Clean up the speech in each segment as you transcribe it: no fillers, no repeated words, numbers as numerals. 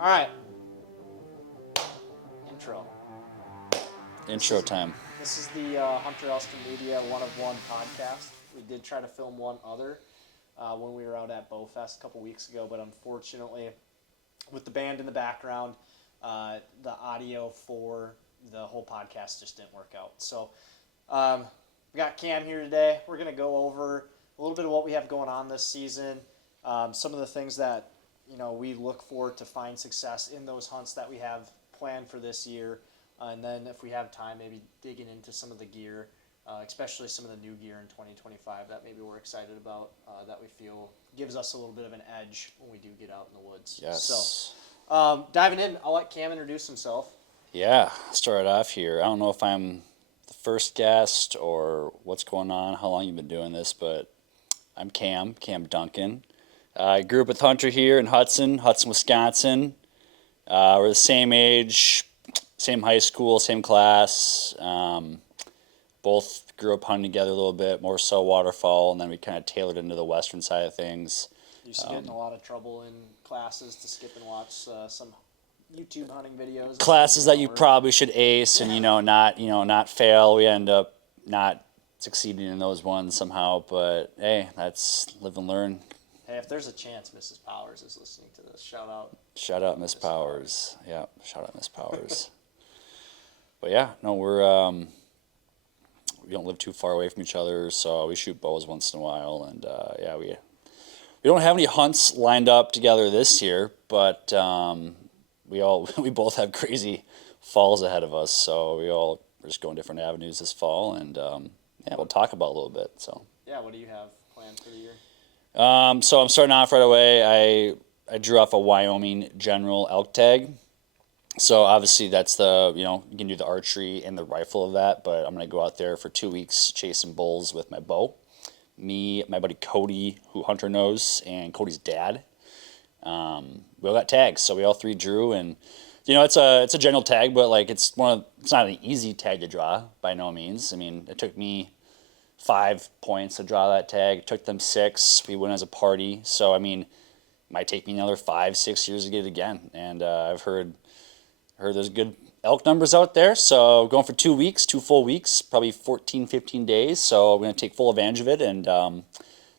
All right. Intro time. This is the Hunter Ellstrom Media One of One podcast. We did try to film one other when we were out at Bowfest a couple weeks ago, but unfortunately, with the band in the background, the audio for the whole podcast just didn't work out. So we got Cam here today. We're going to go over a little bit of what we have going on this season, some of the things that we look for to find success in those hunts that we have planned for this year. And then if we have time, maybe digging into some of the gear, especially some of the new gear in 2025 that maybe we're excited about, that we feel gives us a little bit of an edge when we do get out in the woods. Yes. So diving in, I'll let Cam introduce himself. Yeah, start off here. I don't know if I'm the first guest or what's going on, how long you've been doing this, but I'm Cam Duncan. I grew up with Hunter here in Hudson, Wisconsin. We're the same age, same high school, same class. Both grew up hunting together a little bit, more so waterfowl, and then we kind of tailored into the western side of things. Used to get in a lot of trouble in classes to skip and watch some YouTube hunting videos. Classes that you probably should ace and not fail. We end up not succeeding in those ones somehow, but hey, that's live and learn. Hey, if there's a chance Mrs. Powers is listening to this, shout out. Shout out Miss Powers. Yeah, shout out Miss Powers. But yeah, no, we don't live too far away from each other, so we shoot bows once in a while, and we don't have any hunts lined up together this year, but we both have crazy falls ahead of us, so we're just going different avenues this fall, and we'll talk about a little bit. So yeah, what do you have planned for the year? So I'm starting off right away. I drew off a Wyoming General elk tag. So obviously that's you can do the archery and the rifle of that, but I'm going to go out there for 2 weeks chasing bulls with my bow. Me, my buddy Cody, who Hunter knows, and Cody's dad. We all got tags, so we all three drew, and it's a general tag, but like it's not an easy tag to draw by no means. I mean, it took me 5 points to draw that tag. It took them 6. We went as a party, so I mean, it might take me another 5-6 years to get it again. And I've heard there's good elk numbers out there, so going for 2 weeks, 2 full weeks, probably 14, 15 days. So I'm going to take full advantage of it, and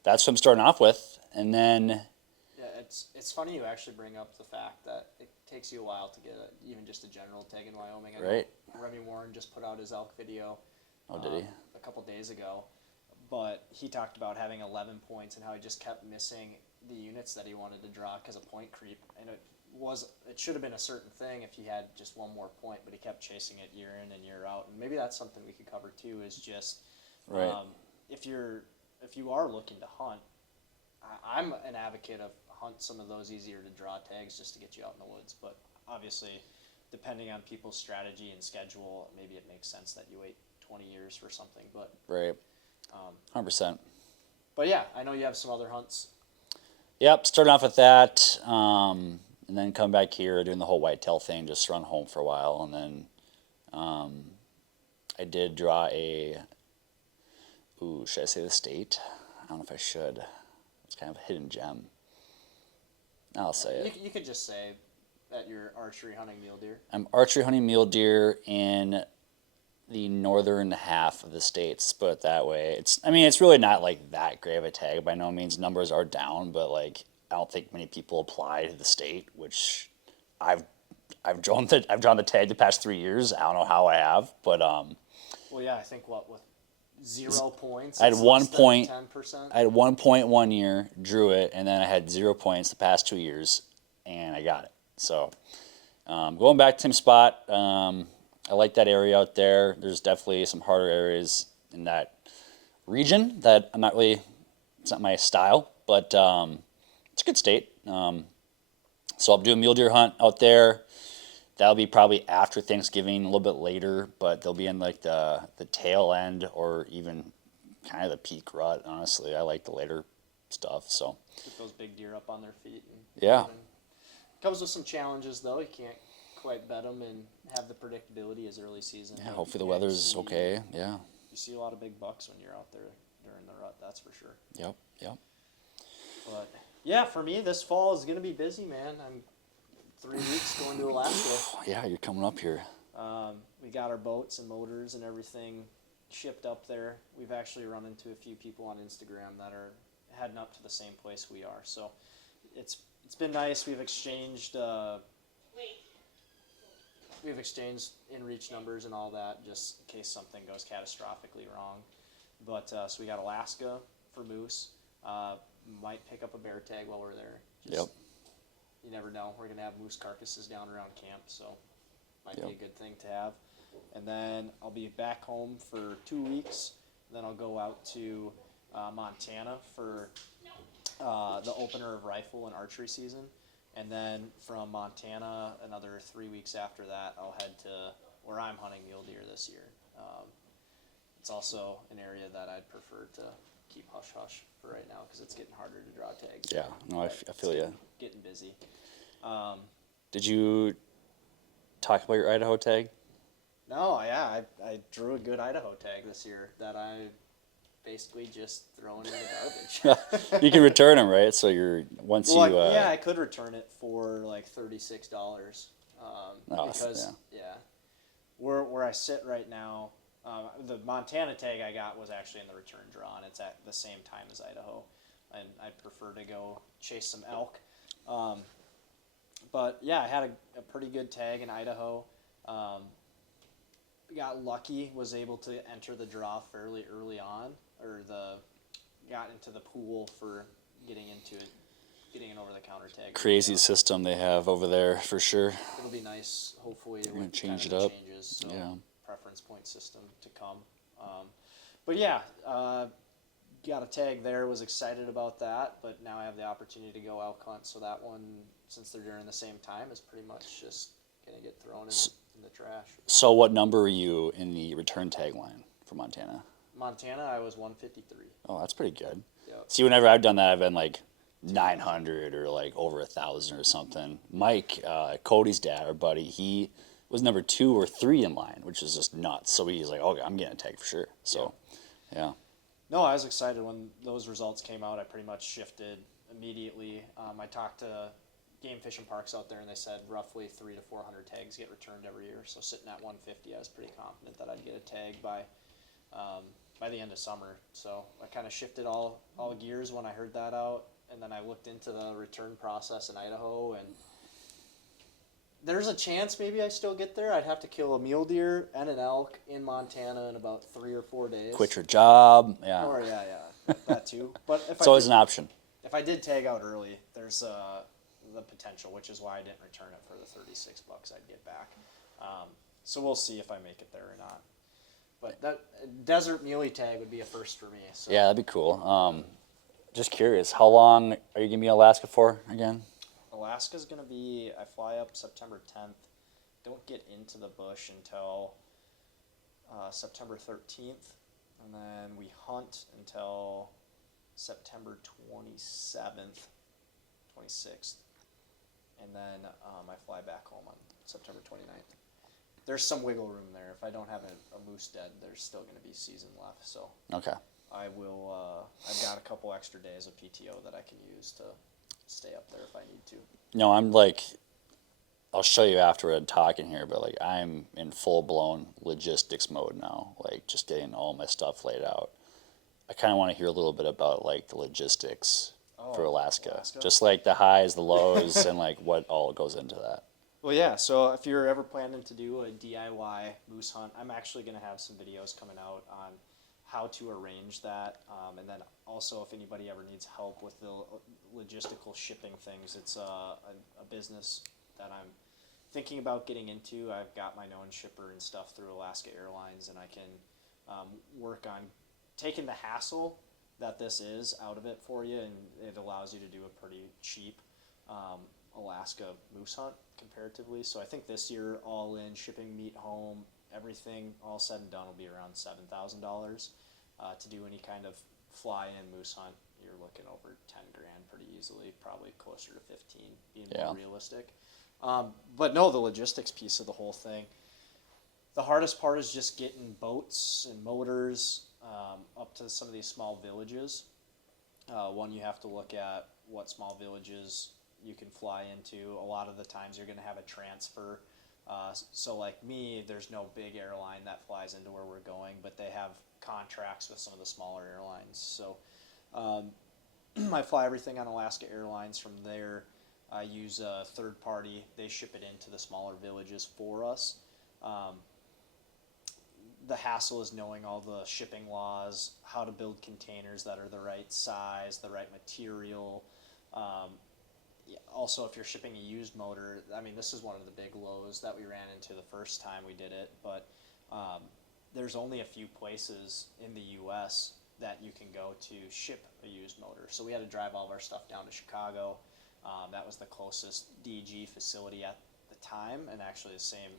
that's what I'm starting off with. And then it's funny you actually bring up the fact that it takes you a while to get even just a general tag in Wyoming. I right. know Remy Warren just put out his elk video. Oh, did he? A couple days ago, but he talked about having 11 points and how he just kept missing the units that he wanted to draw because of point creep, and it should have been a certain thing if he had just one more point, but he kept chasing it year in and year out. And maybe that's something we could cover too, is just right. If you are looking to hunt, I'm an advocate of hunt some of those easier to draw tags just to get you out in the woods, but obviously depending on people's strategy and schedule, maybe it makes sense that you wait 20 years for something, but right, 100%. But yeah, I know you have some other hunts. Yep, starting off with that, and then come back here doing the whole whitetail thing, just run home for a while, and then I did draw should I say the state? I don't know if I should. It's kind of a hidden gem. I'll say it. You could just say that you're archery hunting mule deer. I'm archery hunting mule deer in the northern half of the states, put it that way. It's really not like that great of a tag by no means. Numbers are down, but like I don't think many people apply to the state, which I've drawn the tag the past 3 years. I don't know how I have, but well, yeah, I think with 0 points. I had 1 point. 10%. I had 1 point 1 year, drew it, and then I had 0 points the past 2 years, and I got it. So going back to the same spot. I like that area out there. There's definitely some harder areas in that region that it's not my style, but it's a good state. So I'll do a mule deer hunt out there. That'll be probably after Thanksgiving, a little bit later, but they'll be in like the tail end or even kind of the peak rut, honestly. I like the later stuff. So Get those big deer up on their feet. Yeah. Comes with some challenges, though. You can't quite bet them and have the predictability as early season. Yeah, hopefully the weather's okay. Yeah. You see a lot of big bucks when you're out there during the rut, that's for sure. Yep. But yeah, for me, this fall is going to be busy, man. I'm 3 weeks going to Alaska. Yeah, you're coming up here. We got our boats and motors and everything shipped up there. We've actually run into a few people on Instagram that are heading up to the same place we are. So it's been nice. We've exchanged in-reach numbers and all that, just in case something goes catastrophically wrong. But so we got Alaska for moose. Might pick up a bear tag while we're there. Yep. You never know. We're gonna have moose carcasses down around camp, so might be a good thing to have. And then I'll be back home for 2 weeks. Then I'll go out to Montana for the opener of rifle and archery season. And then from Montana, another 3 weeks after that, I'll head to where I'm hunting mule deer this year. It's also an area that I'd prefer to keep hush-hush for right now because it's getting harder to draw tags. Yeah, no, I feel you. Getting busy. Did you talk about your Idaho tag? No, yeah, I drew a good Idaho tag this year that I basically just thrown in the garbage. You can return them, right? So yeah, I could return it for like $36. Because where I sit right now, the Montana tag I got was actually in the return draw, and it's at the same time as Idaho, and I prefer to go chase some elk. But yeah, I had a pretty good tag in Idaho. Got lucky, was able to enter the draw fairly early on, got into the pool for getting an over-the-counter tag. Crazy system they have over there for sure. It'll be nice. Hopefully, they're gonna change kind it of up. Changes, so Yeah. preference point system to come. But yeah, got a tag there. Was excited about that, but now I have the opportunity to go elk hunt. So that one, since they're during the same time, is pretty much just gonna get thrown in the trash. So what number are you in the return tag line for Montana? Montana, I was 153. Oh, that's pretty good. Yep. See, whenever I've done that, I've been like 900 or like over 1,000 or something. Mike, Cody's dad, our buddy, he was number 2 or 3 in line, which is just nuts. So he's like, okay, I'm getting a tag for sure. So, yeah. No, I was excited when those results came out. I pretty much shifted immediately. I talked to Game Fish and Parks out there, and they said roughly 300 to 400 tags get returned every year. So sitting at 150, I was pretty confident that I'd get a tag by the end of summer. So I kind of shifted all gears when I heard that out, and then I looked into the return process in Idaho, and there's a chance maybe I still get there. I'd have to kill a mule deer and an elk in Montana in about 3 or 4 days. Quit your job. Yeah. Or that too. But if It's always an option. If I did tag out early, there's the potential, which is why I didn't return it for the $36 I'd get back. So we'll see if I make it there or not. But that desert muley tag would be a first for me. So. Yeah, that'd be cool. Just curious, how long are you gonna be in Alaska for again? Alaska's gonna be. I fly up September 10th. Don't get into the bush until September 13th, and then we hunt until September 27th, 26th, and then I fly back home on September 29th. There's some wiggle room there. If I don't have a moose dead, there's still going to be season left. So Okay. I will. I've got a couple extra days of PTO that I can use to stay up there if I need to. No, I'm like, I'll show you after we're talking here, but like I'm in full blown logistics mode now. Like just getting all my stuff laid out. I kind of want to hear a little bit about like the logistics for Alaska, just like the highs, the lows, and like what all goes into that. Well, yeah, so if you're ever planning to do a DIY moose hunt, I'm actually going to have some videos coming out on how to arrange that, and then also if anybody ever needs help with the logistical shipping things, it's a business that I'm thinking about getting into. I've got my known shipper and stuff through Alaska Airlines, and I can work on taking the hassle that this is out of it for you, and it allows you to do a pretty cheap Alaska moose hunt comparatively. So I think this year, all in, shipping meat home, everything all said and done will be around $7,000 to do any kind of fly-in moose hunt. You're looking over 10 grand pretty easily, probably closer to 15, being more realistic. But no, the logistics piece of the whole thing. The hardest part is just getting boats and motors up to some of these small villages. One, you have to look at what small villages you can fly into. A lot of the times you're going to have a transfer. So like me, there's no big airline that flies into where we're going, but they have contracts with some of the smaller airlines. So I fly everything on Alaska Airlines from there. I use a third party. They ship it into the smaller villages for us. The hassle is knowing all the shipping laws, how to build containers that are the right size, the right material. Also, if you're shipping a used motor, I mean, this is one of the big lows that we ran into the first time we did it, but there's only a few places in the U.S. that you can go to ship a used motor. So we had to drive all of our stuff down to Chicago. That was the closest DG facility at the time, and actually the same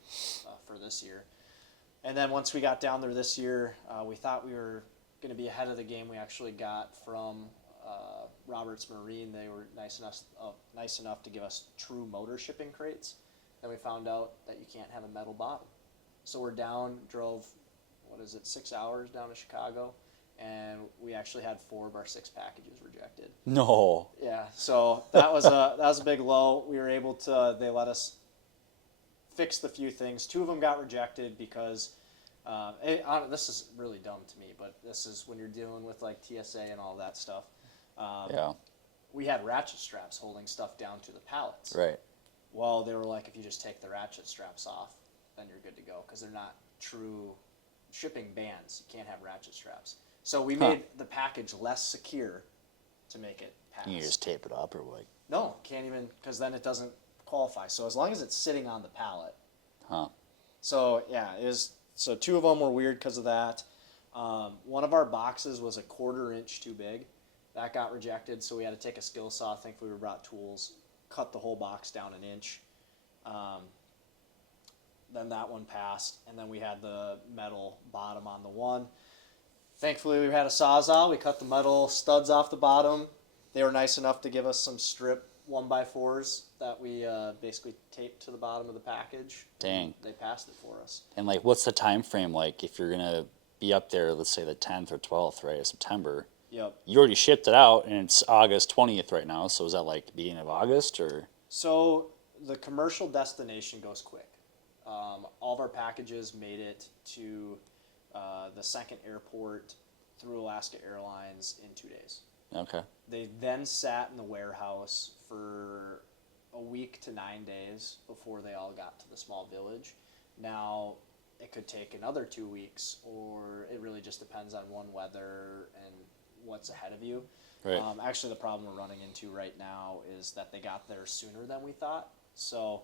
for this year. And then once we got down there this year, we thought we were going to be ahead of the game. We actually got from Roberts Marine. They were nice enough to give us true motor shipping crates. Then we found out that you can't have a metal bottom. So we're down, drove, 6 hours down to Chicago, and we actually had 4 of our 6 packages rejected. No. Yeah, so that was a big low. We were able to, they let us fix the few things. 2 of them got rejected because, this is really dumb to me, but this is when you're dealing with like TSA and all that stuff. Yeah. We had ratchet straps holding stuff down to the pallets. Right. Well, they were like, if you just take the ratchet straps off, then you're good to go, because they're not true shipping bands. You can't have ratchet straps. So we made the package less secure to make it pass. You just tape it up or what? No, can't even, because then it doesn't qualify. So as long as it's sitting on the pallet. Huh. So yeah, so 2 of them were weird because of that. One of our boxes was a 1/4 inch too big. That got rejected, so we had to take a skill saw. Thankfully, we brought tools, cut the whole box down 1 inch. Then that one passed, and then we had the metal bottom on the one. Thankfully, we had a Sawzall. We cut the metal studs off the bottom. They were nice enough to give us some strip 1x4s that we basically taped to the bottom of the package. Dang. They passed it for us. And like, what's the time frame like if you're gonna be up there? Let's say the 10th or 12th, right, of September. Yep. You already shipped it out, and it's August 20th right now. So is that like beginning of August or? So the commercial destination goes quick. All of our packages made it to the second airport through Alaska Airlines in 2 days. Okay. They then sat in the warehouse for a week to 9 days before they all got to the small village. Now, it could take another 2 weeks, or it really just depends on weather and what's ahead of you. Right. Actually, the problem we're running into right now is that they got there sooner than we thought. So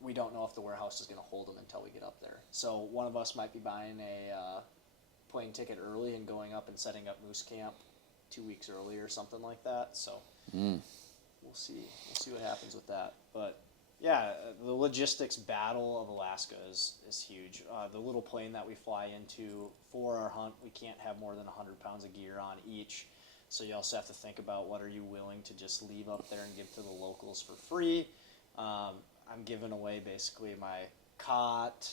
we don't know if the warehouse is going to hold them until we get up there. So one of us might be buying a plane ticket early and going up and setting up moose camp 2 weeks early or something like that. So we'll see. We'll see what happens with that. But yeah, the logistics battle of Alaska is huge. The little plane that we fly into for our hunt, we can't have more than 100 pounds of gear on each. So you also have to think about what are you willing to just leave up there and give to the locals for free. I'm giving away basically my cot.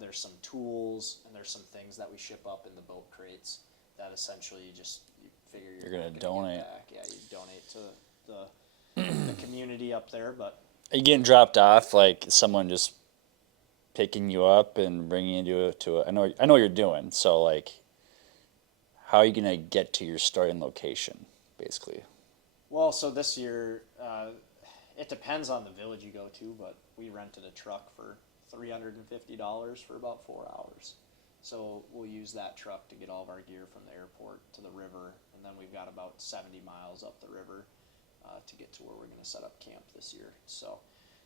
There's some tools, and there's some things that we ship up in the boat crates that essentially you figure you're going to donate. Back. Yeah, you donate to the community up there. But Are you getting dropped off, like someone just picking you up and bringing you to I know what you're doing. So like, how are you gonna get to your starting location, basically? well, so this year it depends on the village you go to, but we rented a truck for $350 for about 4 hours. So we'll use that truck to get all of our gear from the airport to the river, and then we've got about 70 miles up the river to get to where we're going to set up camp this year. So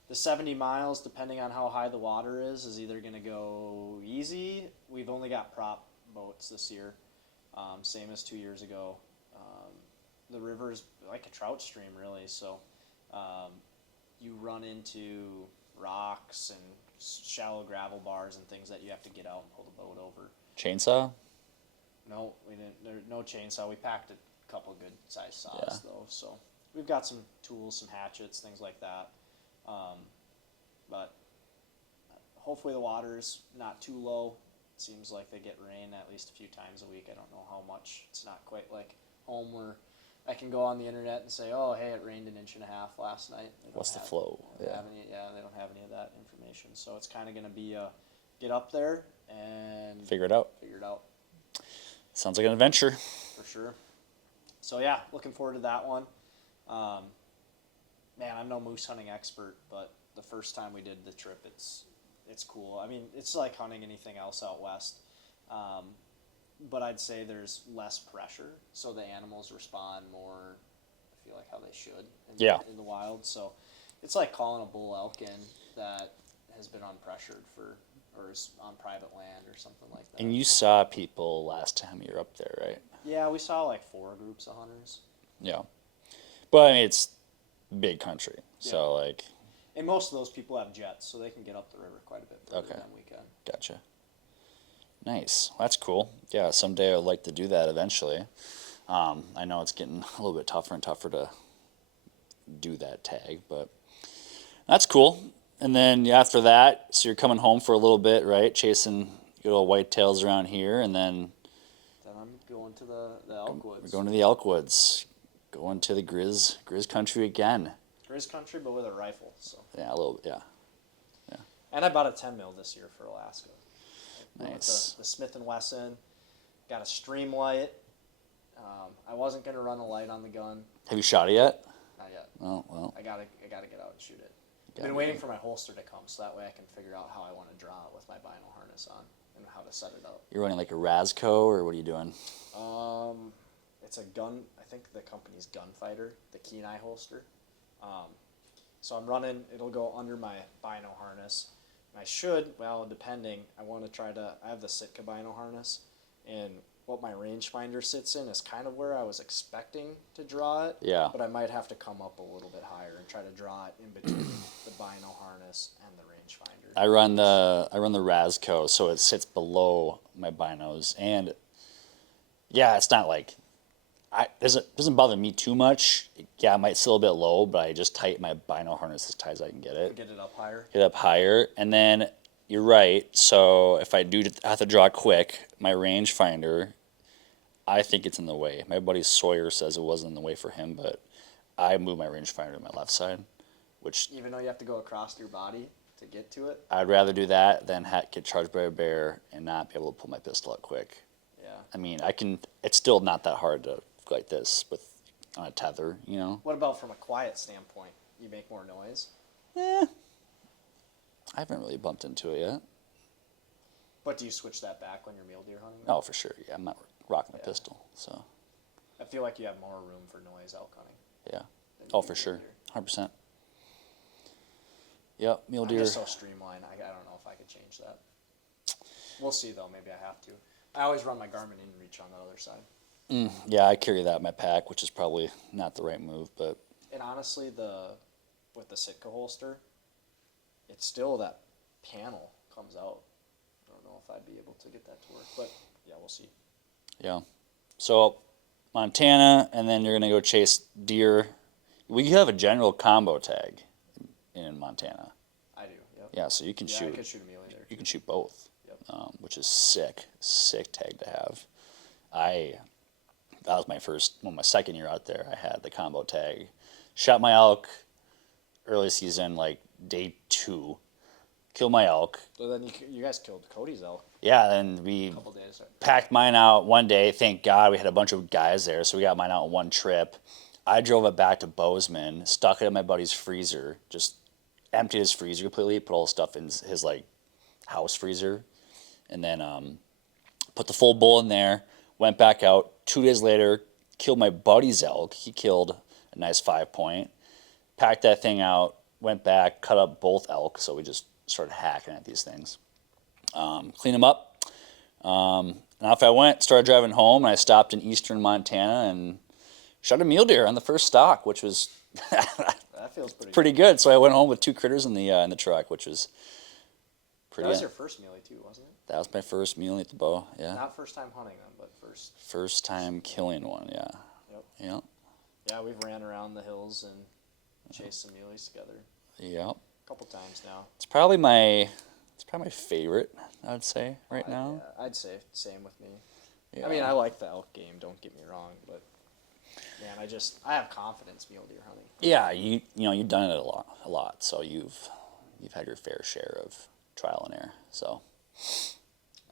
the 70 miles, depending on how high the water is either going to go easy. We've only got prop boats this year, same as 2 years ago. The river is like a trout stream, really, so you run into rocks and shallow gravel bars and things that you have to get out and pull the boat over. Chainsaw? No, we didn't. There's no chainsaw. We packed a couple good sized saws though, so we've got some tools, some hatchets, things like that. But hopefully the water's not too low. It seems like they get rain at least a few times a week. I don't know how much. It's not quite like home where I can go on the internet and say, oh, hey, it rained 1.5 inches last night. What's the flow? They don't have any of that information. So it's kind of going to be get up there and Figure it out. Sounds like an adventure. For sure. So yeah, looking forward to that one. Man, I'm no moose hunting expert, but the first time we did the trip, it's cool. I mean, it's like hunting anything else out west. But I'd say there's less pressure, so the animals respond more, I feel like, how they should in the wild. So it's like calling a bull elk in that has been unpressured or is on private land or something like that. And you saw people last time you were up there, right? Yeah, we saw like 4 groups of hunters. Yeah. But I mean, it's big country, so like... And most of those people have jets, so they can get up the river quite a bit further than we can. Gotcha. Nice. Well, that's cool. Yeah, someday I'd like to do that eventually. I know it's getting a little bit tougher and tougher to do that tag, but that's cool. And then after that, so you're coming home for a little bit, right? Chasing good old whitetails around here, and then... Then I'm going to the elk woods. We're going to the elk woods. Going to the Grizz country again. Grizz country, but with a rifle. So. Yeah, a little bit, yeah. And I bought a 10 mil this year for Alaska. Nice. The Smith & Wesson. Got a stream light. I wasn't going to run a light on the gun. Have you shot it yet? Not yet. Oh, well. I gotta get out and shoot it. I've been waiting for my holster to come, so that way I can figure out how I want to draw it with my vinyl harness on and how to set it up. You're running like a Razco, or what are you doing? It's a gun. I think the company's Gunfighter, the Kenai holster. So I'm running. It'll go under my bino harness. And I should, well, depending. I have the Sitka bino harness, and what my rangefinder sits in is kind of where I was expecting to draw it. Yeah. But I might have to come up a little bit higher and try to draw it in between the bino harness and the rangefinder. I run the Razco, so it sits below my binos, and yeah, it's not like it doesn't bother me too much. Yeah, it might sit a little bit low, but I just tighten my bino harness as tight as I can get it. Get it up higher. Get up higher, and then you're right. So if I do have to draw quick, my rangefinder, I think it's in the way. My buddy Sawyer says it wasn't in the way for him, but I moved my rangefinder to my left side, which even though you have to go across your body to get to it. I'd rather do that than get charged by a bear and not be able to pull my pistol out quick. Yeah. I mean, I can. It's still not that hard to go like this on a tether, you know. What about from a quiet standpoint? You make more noise? I haven't really bumped into it yet. But do you switch that back when you're mule deer hunting? Oh, for sure. Yeah, I'm not rocking a pistol, so. I feel like you have more room for noise elk hunting. Yeah. Oh, for sure. 100%. Yep, mule deer. I'm just so streamlined. I don't know if I could change that. We'll see, though. Maybe I have to. I always run my Garmin InReach on the other side. Yeah, I carry that in my pack, which is probably not the right move, but. And honestly, with the Sitka holster, it's still that panel comes out. I don't know if I'd be able to get that to work, but yeah, we'll see. Yeah. So, Montana, and then you're going to go chase deer. We have a general combo tag in Montana. I do, yep. Yeah, so you can shoot. I could shoot a muley there. You can shoot both, yep. Which is sick tag to have. That was my second year out there. I had the combo tag. Shot my elk early season, like day 2. Killed my elk. So then you guys killed Cody's elk. Yeah, then we A couple days. packed mine out one day. Thank God we had a bunch of guys there, so we got mine out in one trip. I drove it back to Bozeman, stuck it in my buddy's freezer, just emptied his freezer completely, put all the stuff in his like house freezer, and then put the full bull in there. Went back out. 2 days later, killed my buddy's elk. He killed a nice 5-point. Packed that thing out. Went back, cut up both elk. So we just started hacking at these things. Clean them up. And off I went. Started driving home, and I stopped in eastern Montana and shot a mule deer on the first stalk, which was that feels pretty good. So I went home with 2 critters in the truck, which was pretty. That was your first muley too, wasn't it? That was my first muley at the bow. Yeah. Not first time hunting them, but first. First time killing one. Yeah. Yep. Yep. Yeah, we've ran around the hills and chased some muleys together. Yep. A couple times now. It's probably my favorite, I would say, right now. Yeah, I'd say same with me. Yeah. I mean, I like the elk game, don't get me wrong, but man, I have confidence mule deer hunting. Yeah, you've done it a lot, so you've had your fair share of trial and error. So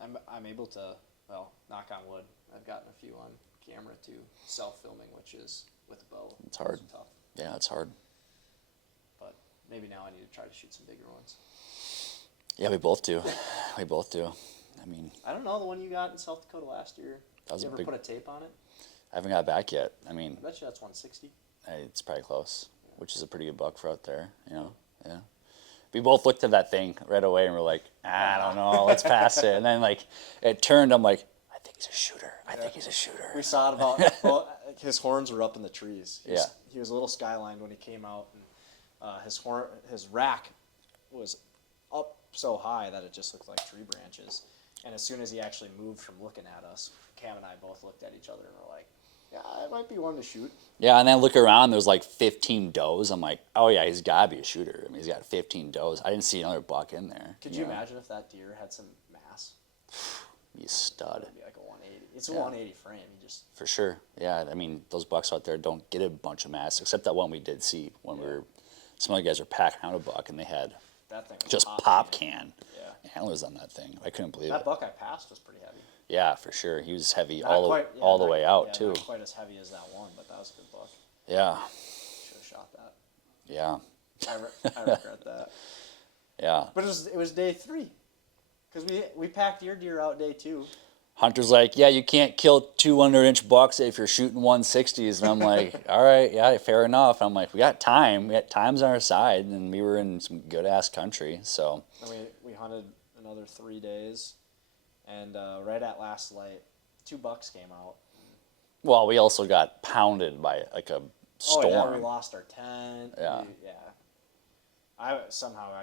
I'm able to, well, knock on wood, I've gotten a few on camera too, self-filming, which is with a bow. it's hard. It's tough, Yeah, it's hard. but maybe now I need to try to shoot some bigger ones. Yeah, we both do. We both do. I mean, I don't know, the one you got in South Dakota last year, that was you ever put a tape on it? I haven't got back yet. I mean, I bet you that's 160. it's probably close, which is a pretty good buck for out there. Yeah. We both looked at that thing right away and we're like, I don't know, let's pass it. And then like it turned. I'm like, I think he's a shooter. I think he's a shooter. We saw it about, well, his horns were up in the trees. He was a little skylined when he came out, and his rack was up so high that it just looked like tree branches. And as soon as he actually moved from looking at us, Cam and I both looked at each other and were like, yeah, it might be one to shoot. Yeah, and then I look around, there's like 15 does. I'm like, oh yeah, he's got to be a shooter. I mean, he's got 15 does. I didn't see another buck in there. Could you imagine if that deer had some mass? He's a stud. It'd be like a 180. It's a 180 frame. You just For sure. Yeah, I mean, those bucks out there don't get a bunch of mass, except that one we did see when some other guys were packing out a buck and they had that thing was just pop can antlers on that thing. I couldn't believe that it. buck I passed was pretty heavy. Yeah, for sure. He was heavy Not all the way out too. Not quite as heavy as that one, but that was a good buck. Yeah. Should have shot that. Yeah. I regret that. Yeah. But it was day 3, because we packed your deer out day 2. Hunter's like, yeah, you can't kill 200-inch bucks if you're shooting 160s. And I'm like, all right, yeah, fair enough. I'm like, we got time. We got time's on our side, and we were in some good-ass country. So And we hunted another 3 days, and right at last light, 2 bucks came out. well, we also got pounded by like a storm. Oh, yeah, we lost our tent. Yeah. I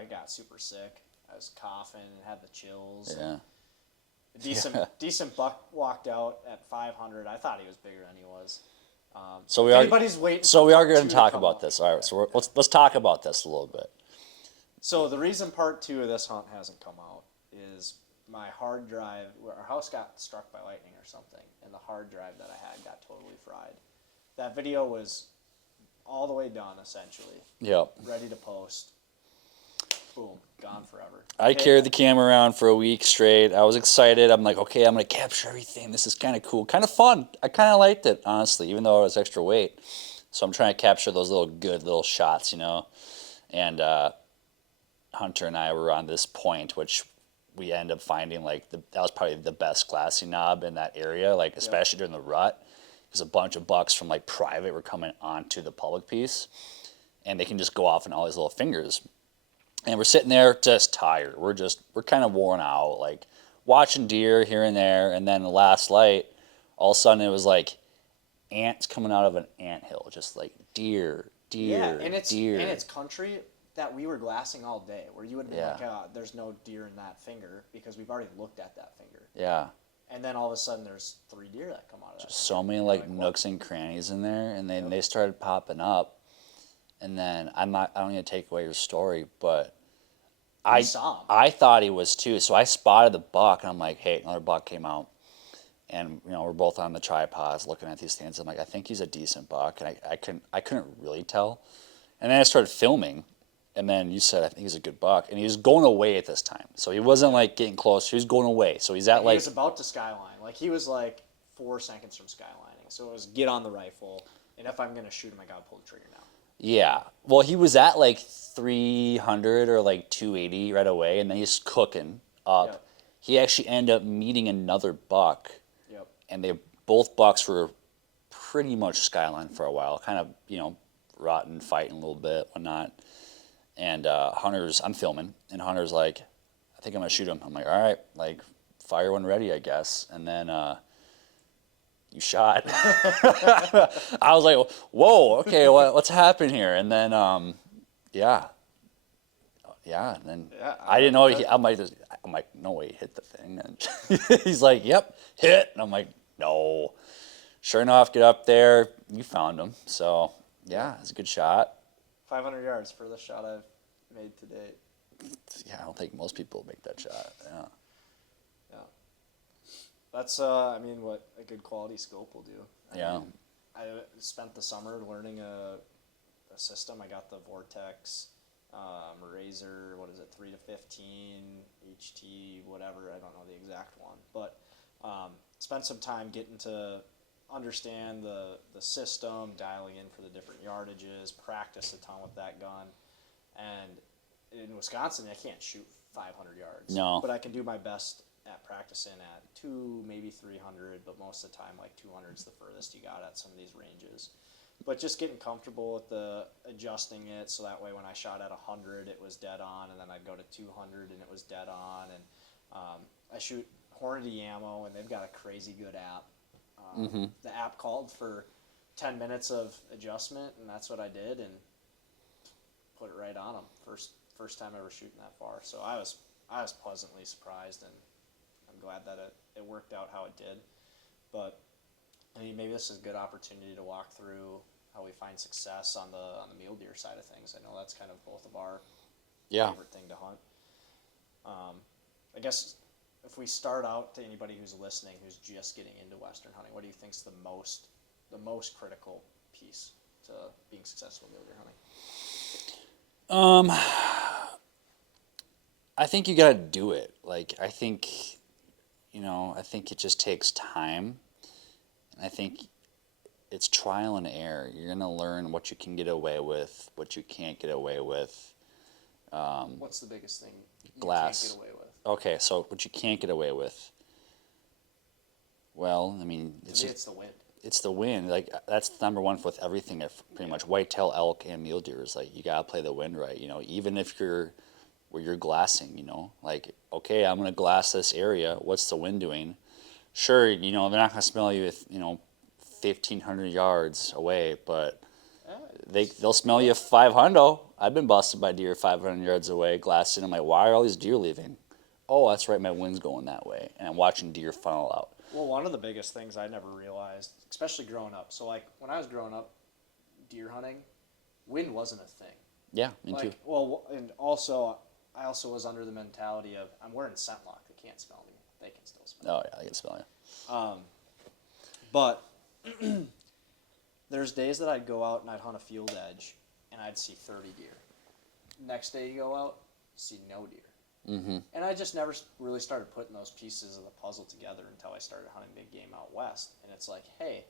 got super sick. I was coughing and had the chills. Yeah. Decent buck walked out at 500. I thought he was bigger than he was. So we are waiting. So we are going to to talk come about out. this. All right. So let's talk about this a little bit. So the reason part 2 of this hunt hasn't come out is my hard drive. Our house got struck by lightning or something, and the hard drive that I had got totally fried. That video was all the way done essentially, Yep. ready to post. Boom, gone forever. I carried the camera around for a week straight. I was excited. I'm like, okay, I'm going to capture everything. This is kind of cool. Kind of fun. I kind of liked it, honestly, even though it was extra weight. So I'm trying to capture those good little shots, And Hunter and I were on this point, which we end up finding, like, that was probably the best glassy knob in that area, like, especially during the rut. Because a bunch of bucks from, like, private were coming onto the public piece. And they can just go off in all these little fingers. And we're sitting there just tired. We're kind of worn out, like watching deer here and there. And then the last light, all of a sudden it was like ants coming out of an anthill, just like deer. And it's country that we were glassing all day, where you would have been like, there's no deer in that finger because we've already looked at that finger. Yeah. And then all of a sudden there's 3 deer that come out of that. Just so many like nooks and crannies in there, and then they started popping up. And then I don't need to take away your story, but I saw him. I thought he was too. So I spotted the buck, and I'm like, hey, another buck came out. And we're both on the tripods looking at these things. I'm like, I think he's a decent buck, and I couldn't really tell. And then I started filming, and then you said I think he's a good buck, and he was going away at this time. So he wasn't like getting close. He was going away. So he's at He was about to skyline. Like he was like 4 seconds from skylining. So it was get on the rifle, and if I'm gonna shoot him, I gotta pull the trigger now. Yeah. Well, he was at like 300 or like 280 right away, and then he's cooking up. Yep. He actually ended up meeting another buck, Yep. and both bucks were pretty much skyline for a while, kind of, rotting, fighting a little bit, whatnot. And I'm filming, and Hunter's like, I think I'm going to shoot him. I'm like, all right, like, fire when ready, I guess. And then you shot. I was like, whoa, okay, what's happened here? And then, and then I didn't know. I'm like, no way, he hit the thing. And he's like, yep, hit. And I'm like, no. Sure enough, get up there. You found him. So, yeah, it's a good shot. 500 yards for the shot I've made to date. Yeah, I don't think most people make that shot. Yeah. Yeah. That's, what a good quality scope will do. Yeah. I spent the summer learning a system. I got the Vortex Razor, 3 to 15, HT, whatever. I don't know the exact one. But spent some time getting to understand the system, dialing in for the different yardages, practice a ton with that gun. And in Wisconsin, I can't shoot 500 yards. No. But I can do my best at practicing at 2, maybe 300, but most of the time, like 200 is the furthest you got at some of these ranges. But just getting comfortable with the adjusting it so that way when I shot at 100, it was dead on, and then I'd go to 200 and it was dead on. And I shoot Hornady ammo, and they've got a crazy good app. The app called for 10 minutes of adjustment, and that's what I did, and put it right on them. First time ever shooting that far. So I was pleasantly surprised, and I'm glad that it worked out how it did. But I mean, maybe this is a good opportunity to walk through how we find success on the mule deer side of things. I know that's kind of both of our favorite thing to hunt. I guess if we start out to anybody who's listening who's just getting into Western hunting, what do you think is the most critical piece to being successful mule deer hunting? I think you got to do it. Like, I think it just takes time. I think it's trial and error. You're going to learn what you can get away with, what you can't get away with. What's the biggest thing you glass. can't get away with? Okay, so what you can't get away with. Well, I mean, To me, it's the wind. It's the wind. Like, that's number one with everything. Pretty much whitetail, elk, and mule deer is like you gotta play the wind right. Even if you're glassing. Like, okay, I'm gonna glass this area. What's the wind doing? Sure, they're not gonna smell you if 1,500 yards away, but they'll smell you 500. I've been busted by deer 500 yards away, glassing. I'm like, why are all these deer leaving? Oh, that's right, my wind's going that way, and I'm watching deer funnel out. Well, one of the biggest things I never realized, especially growing up. So, like, when I was growing up, deer hunting, wind wasn't a thing. Yeah, me too. Well, and also, I also was under the mentality of I'm wearing scent lock. They can't smell me. They can still smell me. Oh yeah, I can smell you. But there's days that I'd go out and I'd hunt a field edge, and I'd see 30 deer. Next day you go out, see no deer. Mm-hmm. And I just never really started putting those pieces of the puzzle together until I started hunting big game out west. And it's like, hey,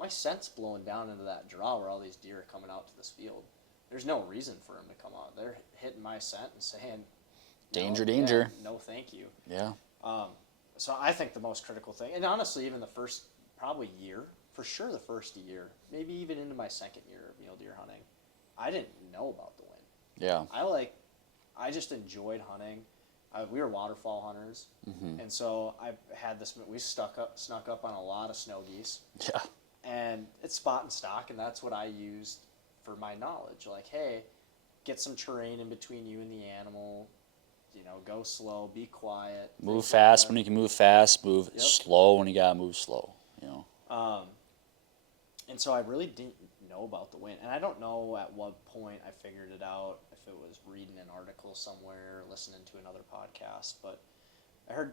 my scent's blowing down into that draw where all these deer are coming out to this field. There's no reason for them to come out. They're hitting my scent and saying, danger. Yeah, no, thank you. Yeah. So I think the most critical thing, and honestly, even the first probably year, for sure the first year, maybe even into my second year of mule deer hunting, I didn't know about the wind. Yeah. I just enjoyed hunting. We were waterfall hunters, and so I had this. We snuck up on a lot of snow geese. Yeah. And it's spot and stock, and that's what I used for my knowledge. Like, hey, get some terrain in between you and the animal. Go slow, be quiet. Move fast when you can move fast. Move slow when you gotta move slow. And so I really didn't know about the wind, and I don't know at what point I figured it out. If it was reading an article somewhere, listening to another podcast, but I heard,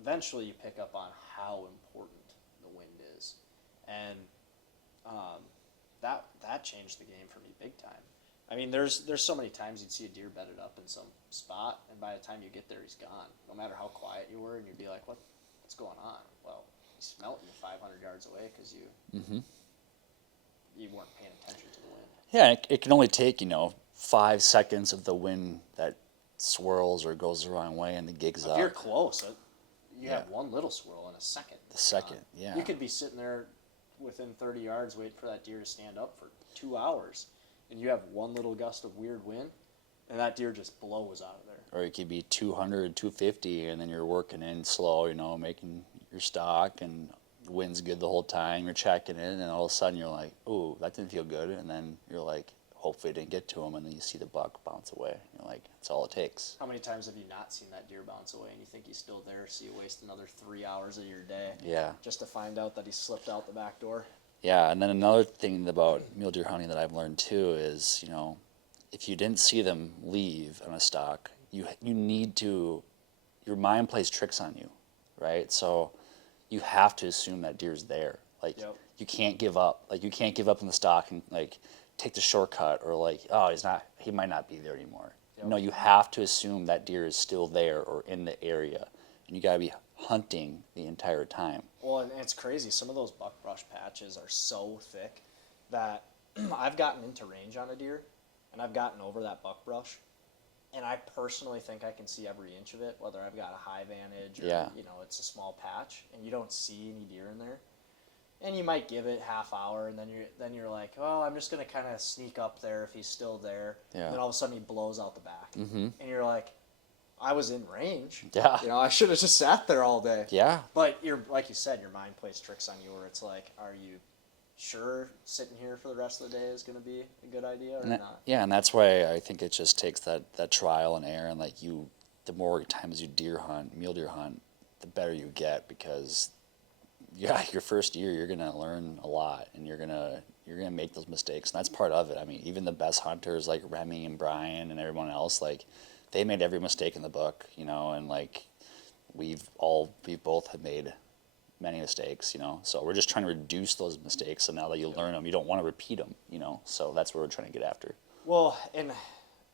eventually you pick up on how important the wind is, and that changed the game for me big time. I mean, there's so many times you'd see a deer bedded up in some spot, and by the time you get there, he's gone. No matter how quiet you were, and you'd be like, what's going on? Well, he smelled you 500 yards away because you weren't paying attention to the wind. Yeah, it can only take 5 seconds of the wind that swirls or goes the wrong way, and the gig's up. If you're close, you have one little swirl in a second. The second, yeah. You could be sitting there within 30 yards waiting for that deer to stand up for 2 hours, and you have one little gust of weird wind, and that deer just blows out of there. Or it could be 200, 250, and then you're working in slow, making your stock, and the wind's good the whole time. You're checking in, and all of a sudden you're like, ooh, that didn't feel good. And then you're like, hopefully it didn't get to him, and then you see the buck bounce away. You're like, that's all it takes. How many times have you not seen that deer bounce away, and you think he's still there, so you waste another 3 hours of your day just to find out that he slipped out the back door? Yeah, and then another thing about mule deer hunting that I've learned too is, if you didn't see them leave on a stalk, you need to, your mind plays tricks on you, right? So you have to assume that deer's there. Like, you can't give up. Like, you can't give up in the stalk and like take the shortcut, or like, oh, he might not be there anymore. Yep. No, you have to assume that deer is still there or in the area, and you got to be hunting the entire time. Well, and it's crazy. Some of those buckbrush patches are so thick that I've gotten into range on a deer, and I've gotten over that buckbrush, and I personally think I can see every inch of it, whether I've got a high vantage or, Yeah. It's a small patch, and you don't see any deer in there. And you might give it half hour, and then you're like, oh, I'm just gonna kind of sneak up there if he's still there. Yeah. And then all of a sudden he blows out the back, Mm-hmm. and you're like, I was in range. Yeah. I should have just sat there all day. Yeah. But like you said, your mind plays tricks on you, where it's like, are you sure sitting here for the rest of the day is going to be a good idea or not? Yeah, and that's why I think it just takes that trial and error, and like the more times you mule deer hunt, the better you get, because your first year you're gonna learn a lot, and you're gonna make those mistakes, and that's part of it. I mean, even the best hunters like Remy and Brian and everyone else, like, they made every mistake in the book, and like we both have made many mistakes, so we're just trying to reduce those mistakes, so now that you learn them, you don't want to repeat them, so that's what we're trying to get after. Well, and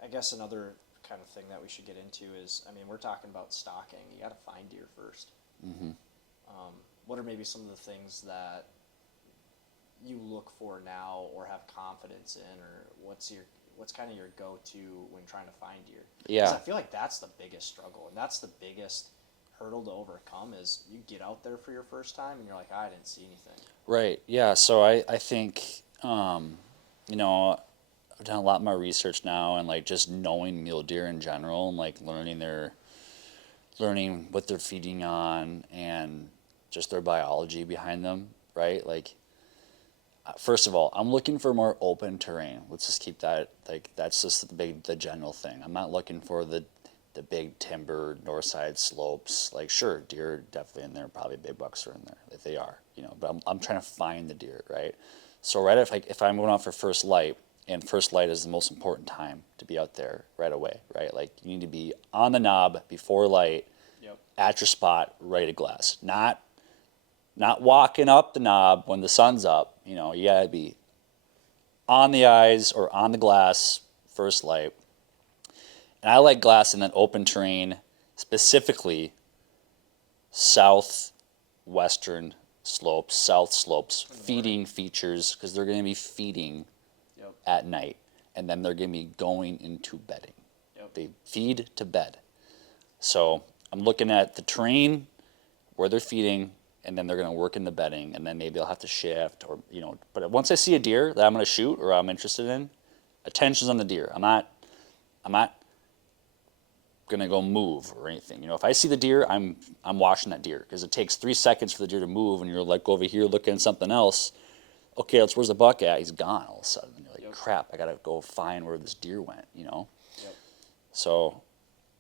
I guess another kind of thing that we should get into is, I mean, we're talking about stalking. You got to find deer first. Mm-hmm. What are maybe some of the things that you look for now or have confidence in, or what's kind of your go-to when trying to find deer? Yeah. 'Cause I feel like that's the biggest struggle, and that's the biggest hurdle to overcome, is you get out there for your first time and you're like, I didn't see anything. Right. Yeah. So I think, I've done a lot more research now, and like just knowing mule deer in general, and like learning what they're feeding on, and just their biology behind them. Right. Like, first of all, I'm looking for more open terrain. Let's just keep that, like, that's just the general thing. I'm not looking for the big timber north side slopes. Like, sure, deer are definitely in there, probably big bucks are in there, if they are, but I'm trying to find the deer, right? So right, if I'm going out for first light, and first light is the most important time to be out there right away, right? Like, you need to be on the knob before light. Yep. At your spot, ready to glass. Not walking up the knob when the sun's up. You gotta be on the eyes or on the glass first light. And I like glass in that open terrain, specifically southwestern slopes, south slopes, feeding features, because they're going to be feeding at night, and then they're going to be going into bedding. Yep. They feed to bed. So I'm looking at the terrain, where they're feeding, and then they're going to work in the bedding, and then maybe they'll have to shift, or, but once I see a deer that I'm going to shoot or I'm interested in, attention's on the deer. I'm not going to go move or anything. If I see the deer, I'm watching that deer, because it takes 3 seconds for the deer to move, and you're like over here looking at something else. Okay, where's the buck at? He's gone all of a sudden. And you're like, crap, I got to go find where this deer went, Yep. So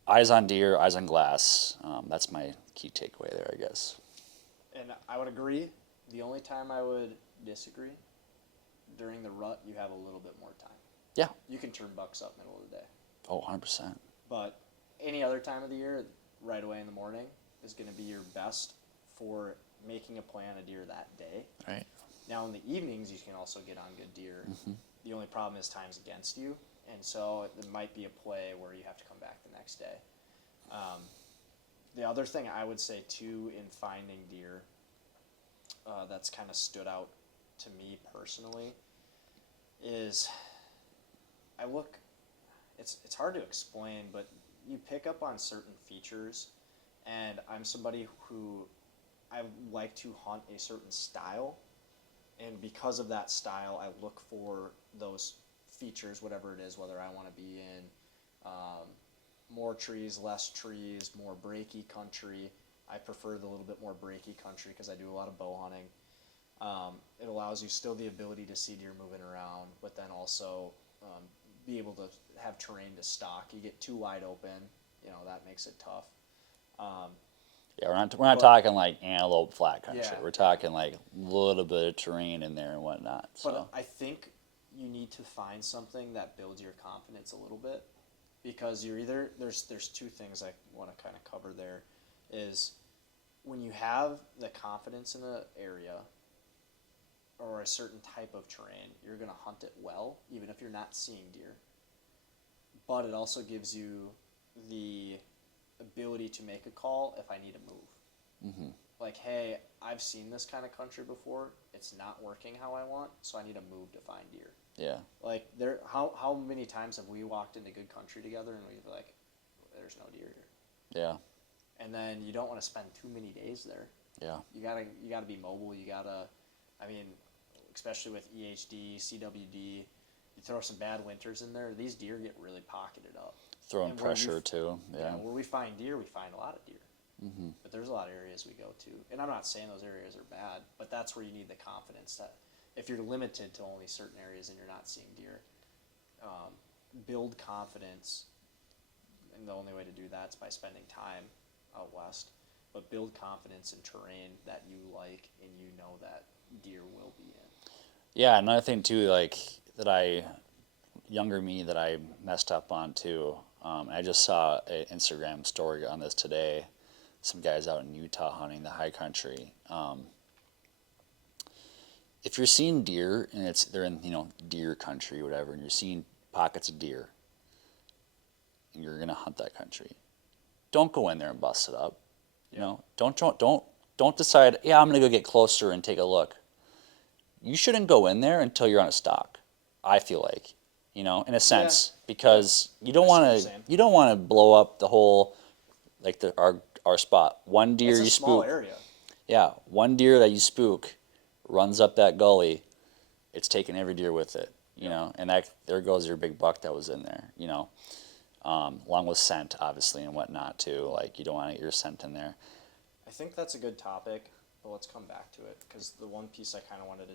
eyes on deer, eyes on glass. That's my key takeaway there, I guess. And I would agree. The only time I would disagree, during the rut, you have a little bit more time. Yeah. You can turn bucks up middle of the day. Oh, 100%. But any other time of the year, right away in the morning, is going to be your best for making a plan of deer that day. Right. Now, in the evenings, you can also get on good deer. Mm-hmm. The only problem is time's against you, and so it might be a play where you have to come back the next day. The other thing I would say, too, in finding deer that's kind of stood out to me personally is it's hard to explain, but you pick up on certain features, and I'm somebody who I like to hunt a certain style, and because of that style, I look for those features, whatever it is, whether I want to be in more trees, less trees, more breaky country. I prefer the little bit more breaky country because I do a lot of bow hunting. It allows you still the ability to see deer moving around, but then also be able to have terrain to stalk. You get too wide open, that makes it tough. Yeah, we're not talking like antelope flat country. Yeah. We're talking like a little bit of terrain in there and whatnot. So. But I think you need to find something that builds your confidence a little bit, because you're either there's two things I want to kind of cover there. Is when you have the confidence in the area, or a certain type of terrain, you're going to hunt it well, even if you're not seeing deer. But it also gives you the ability to make a call if I need to move. Mm-hmm. Like, hey, I've seen this kind of country before. It's not working how I want, so I need to move to find deer. Yeah. Like, how many times have we walked into good country together and we'd be like, there's no deer here. Yeah. And then you don't want to spend too many days there. Yeah. You gotta be mobile. Especially with EHD, CWD, you throw some bad winters in there, these deer get really pocketed up. Throwing pressure too. Yeah. Where we find deer, we find a lot of deer. Mm-hmm. But there's a lot of areas we go to. And I'm not saying those areas are bad, but that's where you need the confidence that if you're limited to only certain areas and you're not seeing deer, build confidence. And the only way to do that is by spending time out west. But build confidence in terrain that you like and you know that deer will be in. Yeah, another thing too, like younger me that I messed up on too. I just saw an Instagram story on this today. Some guys out in Utah hunting the high country. If you're seeing deer and they're in deer country or whatever, and you're seeing pockets of deer, and you're gonna hunt that country, don't go in there and bust it up. Don't decide. Yeah, I'm gonna go get closer and take a look. You shouldn't go in there until you're on a stalk. I feel like, in a sense, because you don't want to blow up the whole, like our spot. One deer it's a you small spook. area. Yeah, one deer that you spook runs up that gully. It's taking every deer with it, and there goes your big buck that was in there, along with scent, obviously, and whatnot too. Like, you don't want to get your scent in there. I think that's a good topic, but let's come back to it because the one piece I kind of wanted to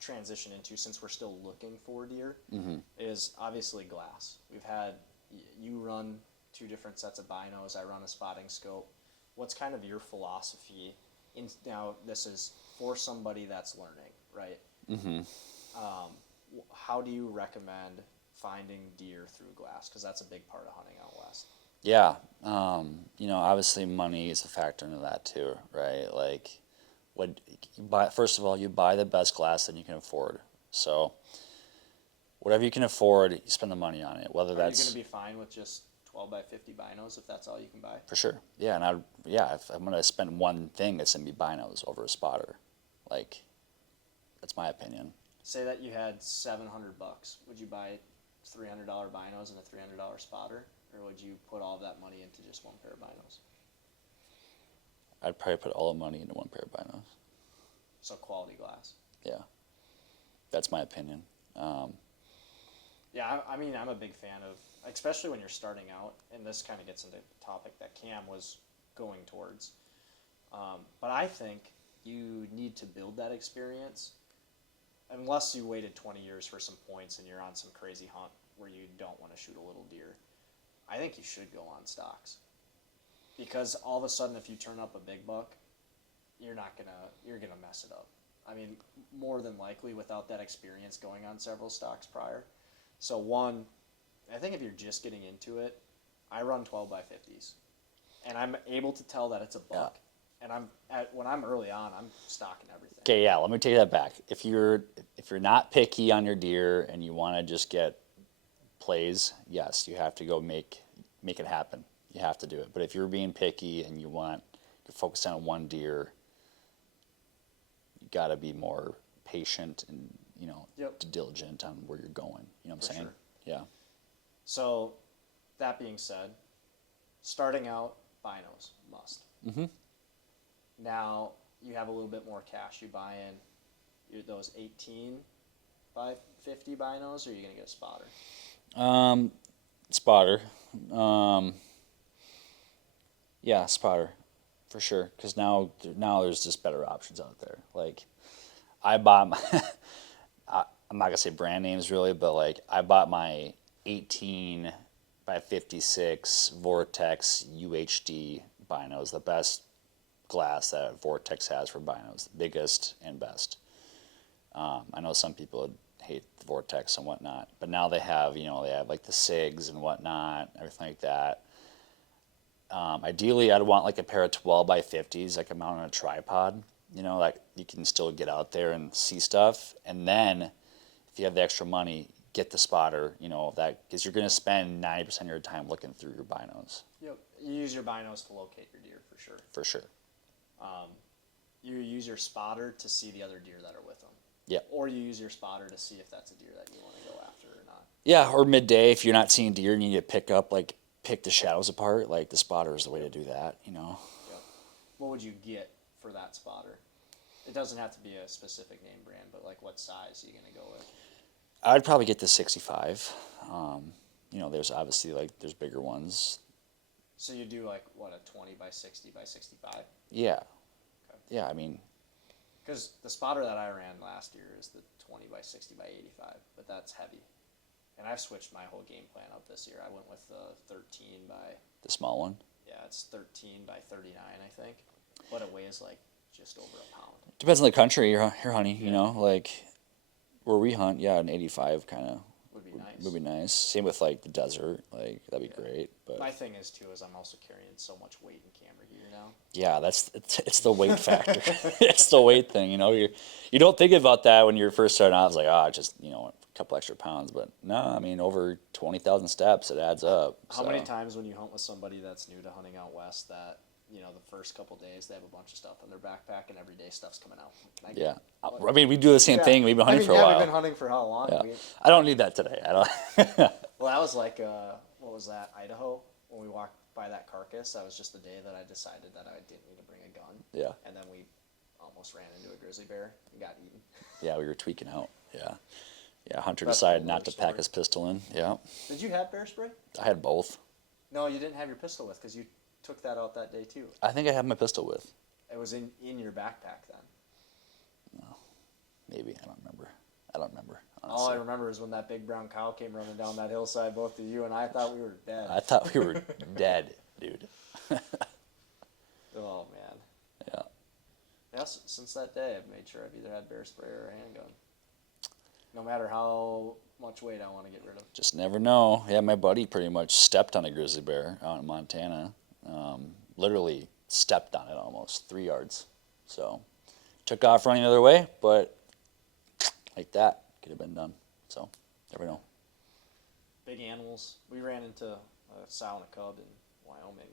transition into, since we're still looking for deer, is obviously glass. You run 2 different sets of binos. I run a spotting scope. What's kind of your philosophy? Now, this is for somebody that's learning, right? Mm-hmm. How do you recommend finding deer through glass? Because that's a big part of hunting out west. Yeah, obviously money is a factor into that too, right? Like, first of all, you buy the best glass that you can afford. So, whatever you can afford, you spend the money on it. Whether that's, are you going to be fine with just 12 by 50 binos if that's all you can buy? For sure. Yeah, and if I'm going to spend one thing, it's going to be binos over a spotter. Like, that's my opinion. Say that you had $700. Would you buy $300 binos and a $300 spotter? Or would you put all of that money into just one pair of binos? I'd probably put all the money into one pair of binos. So quality glass. Yeah. That's my opinion. Yeah, I'm a big fan of, especially when you're starting out, and this kind of gets into the topic that Cam was going towards. But I think you need to build that experience, unless you waited 20 years for some points and you're on some crazy hunt where you don't want to shoot a little deer. I think you should go on stocks. Because all of a sudden, if you turn up a big buck, you're gonna mess it up. I mean, more than likely without that experience going on several stocks prior. So one, I think if you're just getting into it, I run 12 by 50s, and I'm able to tell that it's a buck. Yeah. And when I'm early on, I'm stocking everything. Okay, yeah. Let me take that back. If you're not picky on your deer and you want to just get plays, yes, you have to go make it happen. You have to do it. But if you're being picky and you're focused on one deer, you got to be more patient and diligent on where you're going. You know what I'm saying? Sure. Yeah. So, that being said, starting out, binos must. Mm-hmm. Now you have a little bit more cash. You buy in those 18 by 50 binos, or are you gonna get a spotter? Spotter. Yeah, spotter, for sure. Because now there's just better options out there. Like, I bought my, I'm not gonna say brand names really, but like I bought my 18 by 56 Vortex UHD binos, the best glass that Vortex has for binos, the biggest and best. I know some people hate the Vortex and whatnot, but now they have like the SIGs and whatnot, everything like that. Ideally, I'd want like a pair of 12 by 50s, like a mount on a tripod, like you can still get out there and see stuff. And then if you have the extra money, get the spotter, because you're going to spend 90% of your time looking through your binos. Yep. You use your binos to locate your deer for sure. For sure. You use your spotter to see the other deer that are with them. Yeah. Or you use your spotter to see if that's a deer that you want to go after or not. Yeah, or midday if you're not seeing deer and you need to pick the shadows apart, like the spotter is the way to do that, Yep. What would you get for that spotter? It doesn't have to be a specific name brand, but like what size are you going to go with? I'd probably get the 65. There's obviously there's bigger ones. So you do like what, a 20 by 60 by 65? Yeah. Okay. Yeah, I mean. Because the spotter that I ran last year is the 20 by 60 by 85, but that's heavy. And I've switched my whole game plan up this year. I went with the 13 by... The small one? Yeah, it's 13 by 39, I think. But it weighs like just over a pound. Depends on the country you're hunting, where we hunt, an 85 kind of would be nice. Same with the desert, that'd be great. But my thing is too I'm also carrying so much weight in camera gear now. Yeah, it's the weight factor. It's the weight thing, you don't think about that when you're first starting out. It's like, just a couple extra pounds, but no, I mean over 20,000 steps, it adds up. How many times when you hunt with somebody that's new to hunting out west that the first couple days they have a bunch of stuff in their backpack and every day stuff's coming out. I mean, we do the same thing. We've been hunting for a while. We've been hunting for how long? Yeah. I don't need that today. I don't. Well, that was like, what was that, Idaho? When we walked by that carcass, that was just the day that I decided that I didn't need to bring a gun. Yeah. And then we almost ran into a grizzly bear and got eaten. Yeah, we were tweaking out. Yeah. Yeah, Hunter decided not to pack his pistol in. Yeah. Did you have bear spray? I had both. No, you didn't have your pistol with because you took that out that day too. I think I had my pistol with. It was in your backpack then. No, maybe. I don't remember. Honestly. All I remember is when that big brown cow came running down that hillside, both of you and I thought we were dead. I thought we were dead, dude. Oh, man. Yeah. Yes, since that day, I've made sure I've either had bear spray or a handgun. No matter how much weight I want to get rid of. Just never know. Yeah, my buddy pretty much stepped on a grizzly bear out in Montana. Literally stepped on it almost 3 yards. So took off running the other way, but like that could have been done. So never know. Big animals. We ran into a sow and a cub in Wyoming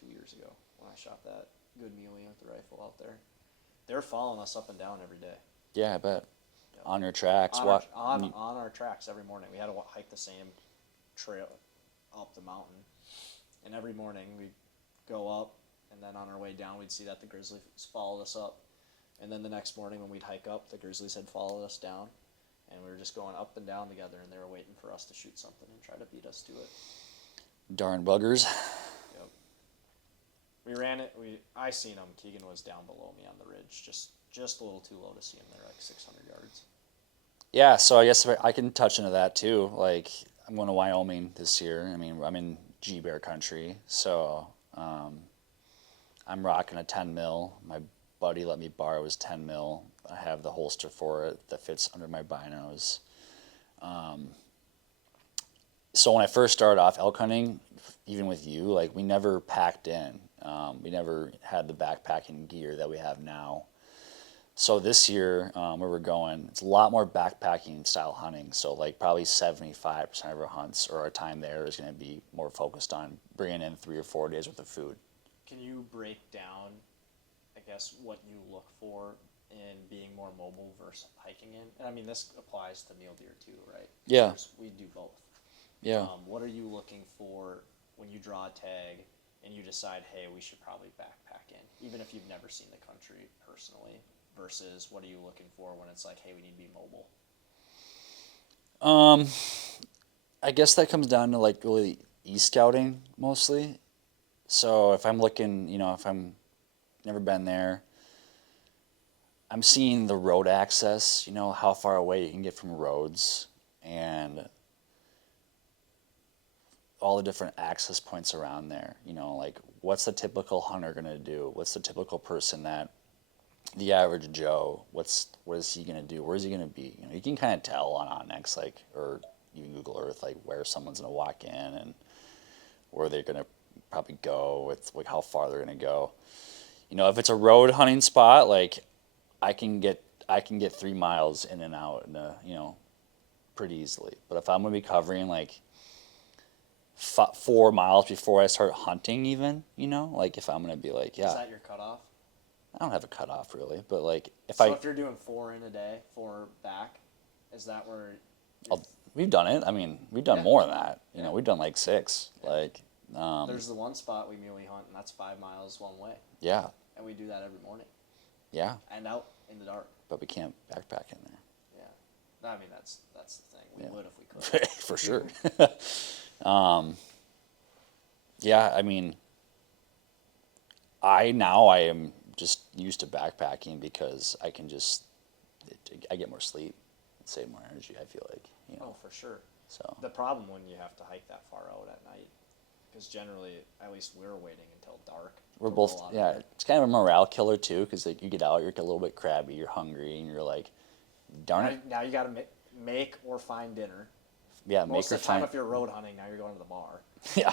2 years ago when I shot that good muley with the rifle out there. They were following us up and down every day. Yeah, I bet. Yep. On your tracks. On our tracks every morning. We had to hike the same trail up the mountain. And every morning we'd go up, and then on our way down we'd see that the grizzlies followed us up. And then the next morning when we'd hike up, the grizzlies had followed us down. And we were just going up and down together, and they were waiting for us to shoot something and try to beat us to it. Darn buggers. Yep. We ran it. I seen them. Keegan was down below me on the ridge, just a little too low to see him there, like 600 yards. Yeah, so I guess I can touch into that too. I'm going to Wyoming this year. I mean, I'm in G-Bear country, so I'm rocking a 10 mil. My buddy let me borrow his 10 mil. I have the holster for it that fits under my binos. So when I first started off elk hunting, even with you, we never packed in. We never had the backpacking gear that we have now. So this year, where we're going, it's a lot more backpacking style hunting. So probably 75% of our hunts or our time there is going to be more focused on bringing in 3 or 4 days worth of food. Can you break down, I guess, what you look for in being more mobile versus hiking in? And I mean, this applies to mule deer too, right? Yeah. We do both. Yeah. What are you looking for when you draw a tag and you decide, hey, we should probably backpack in, even if you've never seen the country personally, versus what are you looking for when it's like, hey, we need to be mobile? I guess that comes down to really e-scouting mostly. So if I'm looking, if I'm never been there, I'm seeing the road access, how far away you can get from roads and all the different access points around there. What's the typical hunter going to do? What's the typical person that the average Joe, what is he going to do? Where's he going to be? You can kind of tell on Onyx, or you Google Earth, where someone's going to walk in and where they're going to probably go, with how far they're going to go. if it's a road hunting spot, like I can get 3 miles in and out, pretty easily. But if I'm gonna be covering like 4 miles before I start hunting, even, like if I'm gonna be like, Is that your cutoff? I don't have a cutoff really, but like if if you're doing 4 in a day, 4 back, is that where? We've done it. I mean, we've done more than that. We've done like 6. Like, there's the one spot we muley hunt, and that's 5 miles one way. Yeah. And we do that every morning. Yeah. And out in the dark. But we can't backpack in there. Yeah. I mean, that's the thing. We would if we could. For sure. Yeah, I mean, I am just used to backpacking because I can I get more sleep, save more energy, I feel like. Oh, for sure. So the problem when you have to hike that far out at night, because generally, at least we're waiting until dark. We're both, it's kind of a morale killer too, because like you get out, you're a little bit crabby, you're hungry, and you're like, darn it. Now you got to make or find dinner. Yeah, most of the time, if you're road hunting, now you're going to the bar. Yeah.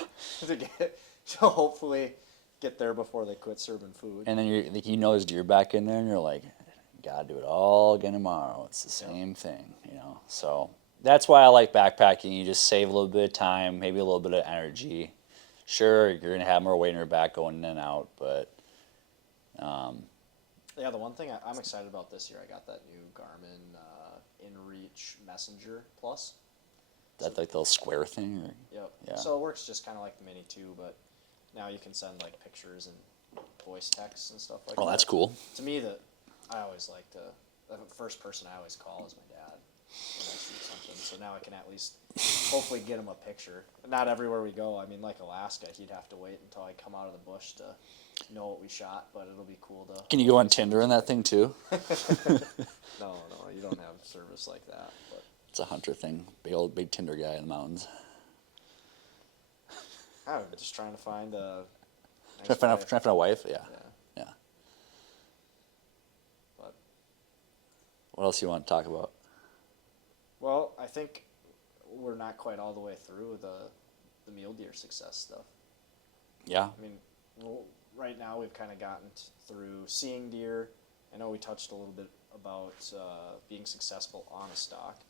to hopefully get there before they quit serving food. And then there's deer back in there, and you're like, gotta do it all again tomorrow. It's the same thing, So that's why I like backpacking. You just save a little bit of time, maybe a little bit of energy. Sure, you're gonna have more weight in your back going in and out, but the one thing I'm excited about this year, I got that new Garmin InReach Messenger Plus. That like the little square thing? Or? Yep. Yeah. So it works just kind of like the Mini 2, but now you can send like pictures and voice texts and stuff like that. Oh, that's cool. To me, I always like the first person I always call is my dad when I see something. So now I can at least hopefully get him a picture. But not everywhere we go. I mean, like Alaska, he'd have to wait until I come out of the bush to know what we shot, but it'll be cool to... Can you go on Tinder in that thing too? No, you don't have service like that. But it's a hunter thing. Big Tinder guy in the mountains. I'm just trying to find a... Trying to find a wife? Yeah. But what else you want to talk about? Well, I think we're not quite all the way through the mule deer success stuff. Yeah. I mean, right now we've kind of gotten through seeing deer. I know we touched a little bit about being successful on a stalk,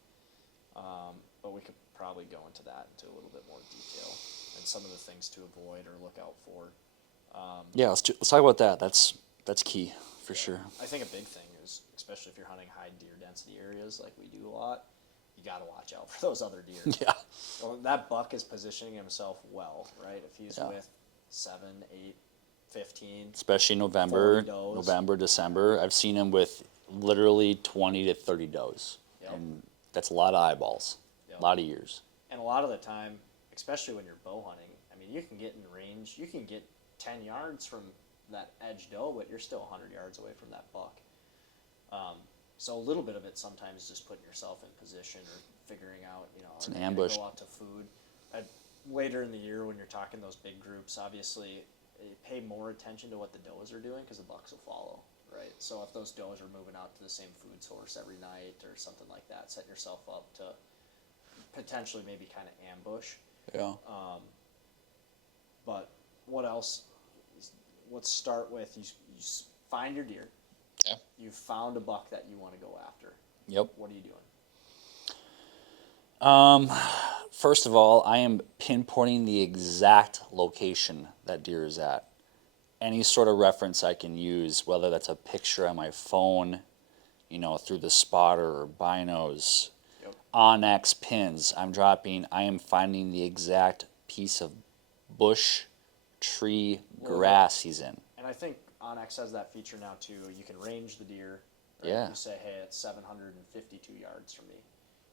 but we could probably go into that into a little bit more detail and some of the things to avoid or look out for. Yeah, let's talk about that. That's key for sure. I think a big thing is, especially if you're hunting high deer density areas like we do a lot, you got to watch out for those other deer. Yeah. Well, that buck is positioning himself well, right? If he's with 7, 8, 15. Especially November, December. I've seen him with literally 20 to 30 does. Yep. And that's a lot of eyeballs, a lot of ears. And a lot of the time, especially when you're bow hunting, I mean, you can get in range, you can get 10 yards from that edge doe, but you're still 100 yards away from that buck. So a little bit of it sometimes is just putting yourself in position or figuring out, it's an ambush. Go out to food. Later in the year when you're talking those big groups, obviously you pay more attention to what the does are doing because the bucks will follow, right? So if those does are moving out to the same food source every night or something like that, setting yourself up to potentially maybe kind of ambush. Yeah. But what else? Let's start with you find your deer. Yeah. You've found a buck that you want to go after. Yep. What are you doing? First of all, I am pinpointing the exact location that deer is at. Any sort of reference I can use, whether that's a picture on my phone, through the spotter or binos, Onyx pins, I am finding the exact piece of bush, tree, grass he's in. And I think Onyx has that feature now too. You can range the deer. Right? Yeah. You say, hey, it's 752 yards from me.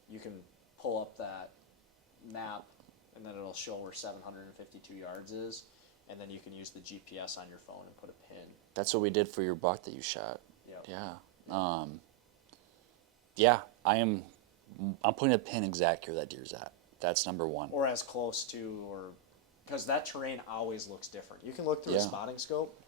You can pull up that map, and then it'll show where 752 yards is, and then you can use the GPS on your phone and put a pin. That's what we did for your buck that you shot. Yep. Yeah. I'm putting a pin exactly where that deer's at. That's number one. Or as close to, or because that terrain always looks different. You can look through a spotting scope,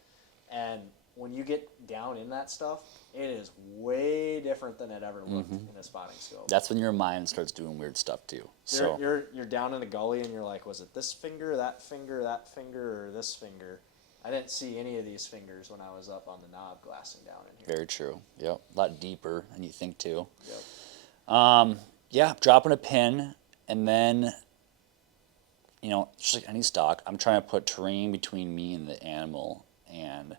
and when you get down in that stuff, it is way different than it ever looked in a spotting scope. That's when your mind starts doing weird stuff too. You're down in a gully and you're like, was it this finger, or this finger? I didn't see any of these fingers when I was up on the knob glassing down in here. Very true. Yep. A lot deeper than you think too. Yep. Yeah, dropping a pin, and then, just like any stock, I'm trying to put terrain between me and the animal and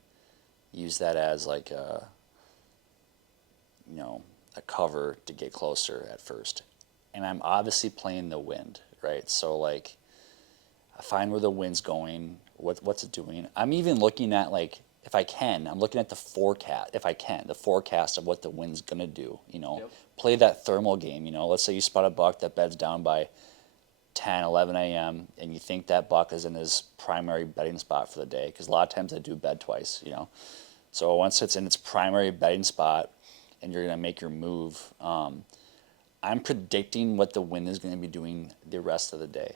use that as like a cover to get closer at first. And I'm obviously playing the wind, right? So like, I find where the wind's going, what's it doing. I'm even looking at I'm looking at the forecast, if I can, the forecast of what the wind's gonna do, Yep. Play that thermal game, Let's say you spot a buck that beds down by 10, 11 a.m. and you think that buck is in his primary bedding spot for the day, because a lot of times they do bed twice, So once it's in its primary bedding spot and you're gonna make your move, I'm predicting what the wind is gonna be doing the rest of the day.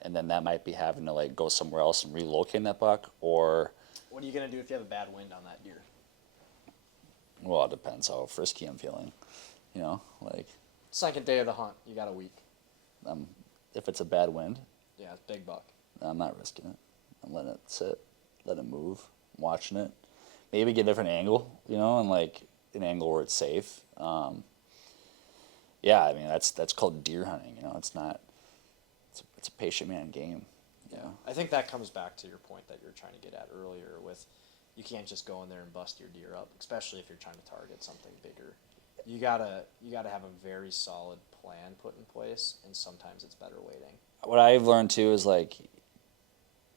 And then that might be having to like go somewhere else and relocate that buck, or What are you going to do if you have a bad wind on that deer? well, it depends how frisky I'm feeling. Like Second day of the hunt, you got a week. if it's a bad wind, Yeah, it's big buck. I'm not risking it. I'm letting it sit, let it move, I'm watching it. Maybe get a different angle, and like an angle where it's safe. Yeah, I mean that's called deer hunting. It's not. It's a patient man game. Yeah, I think that comes back to your point that you're trying to get at earlier with, you can't just go in there and bust your deer up, especially if you're trying to target something bigger. You gotta have a very solid plan put in place, and sometimes it's better waiting. What I've learned too is like,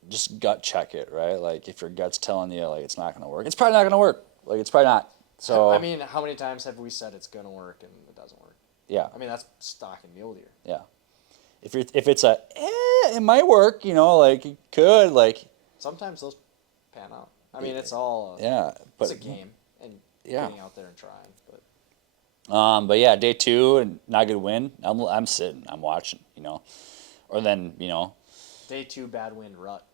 just gut check it, right? Like if your gut's telling you like it's not gonna work, it's probably not gonna work. Like it's probably not. So I mean, how many times have we said it's gonna work and it doesn't work? yeah, I mean, that's stock and mule deer. yeah. If it's it might work, like it could, like Sometimes those pan out. I mean, it's all yeah, but it's a game, and yeah. getting out there and trying. But yeah, day 2 and not good wind. I'm sitting, I'm watching, or then Day 2 bad wind rut,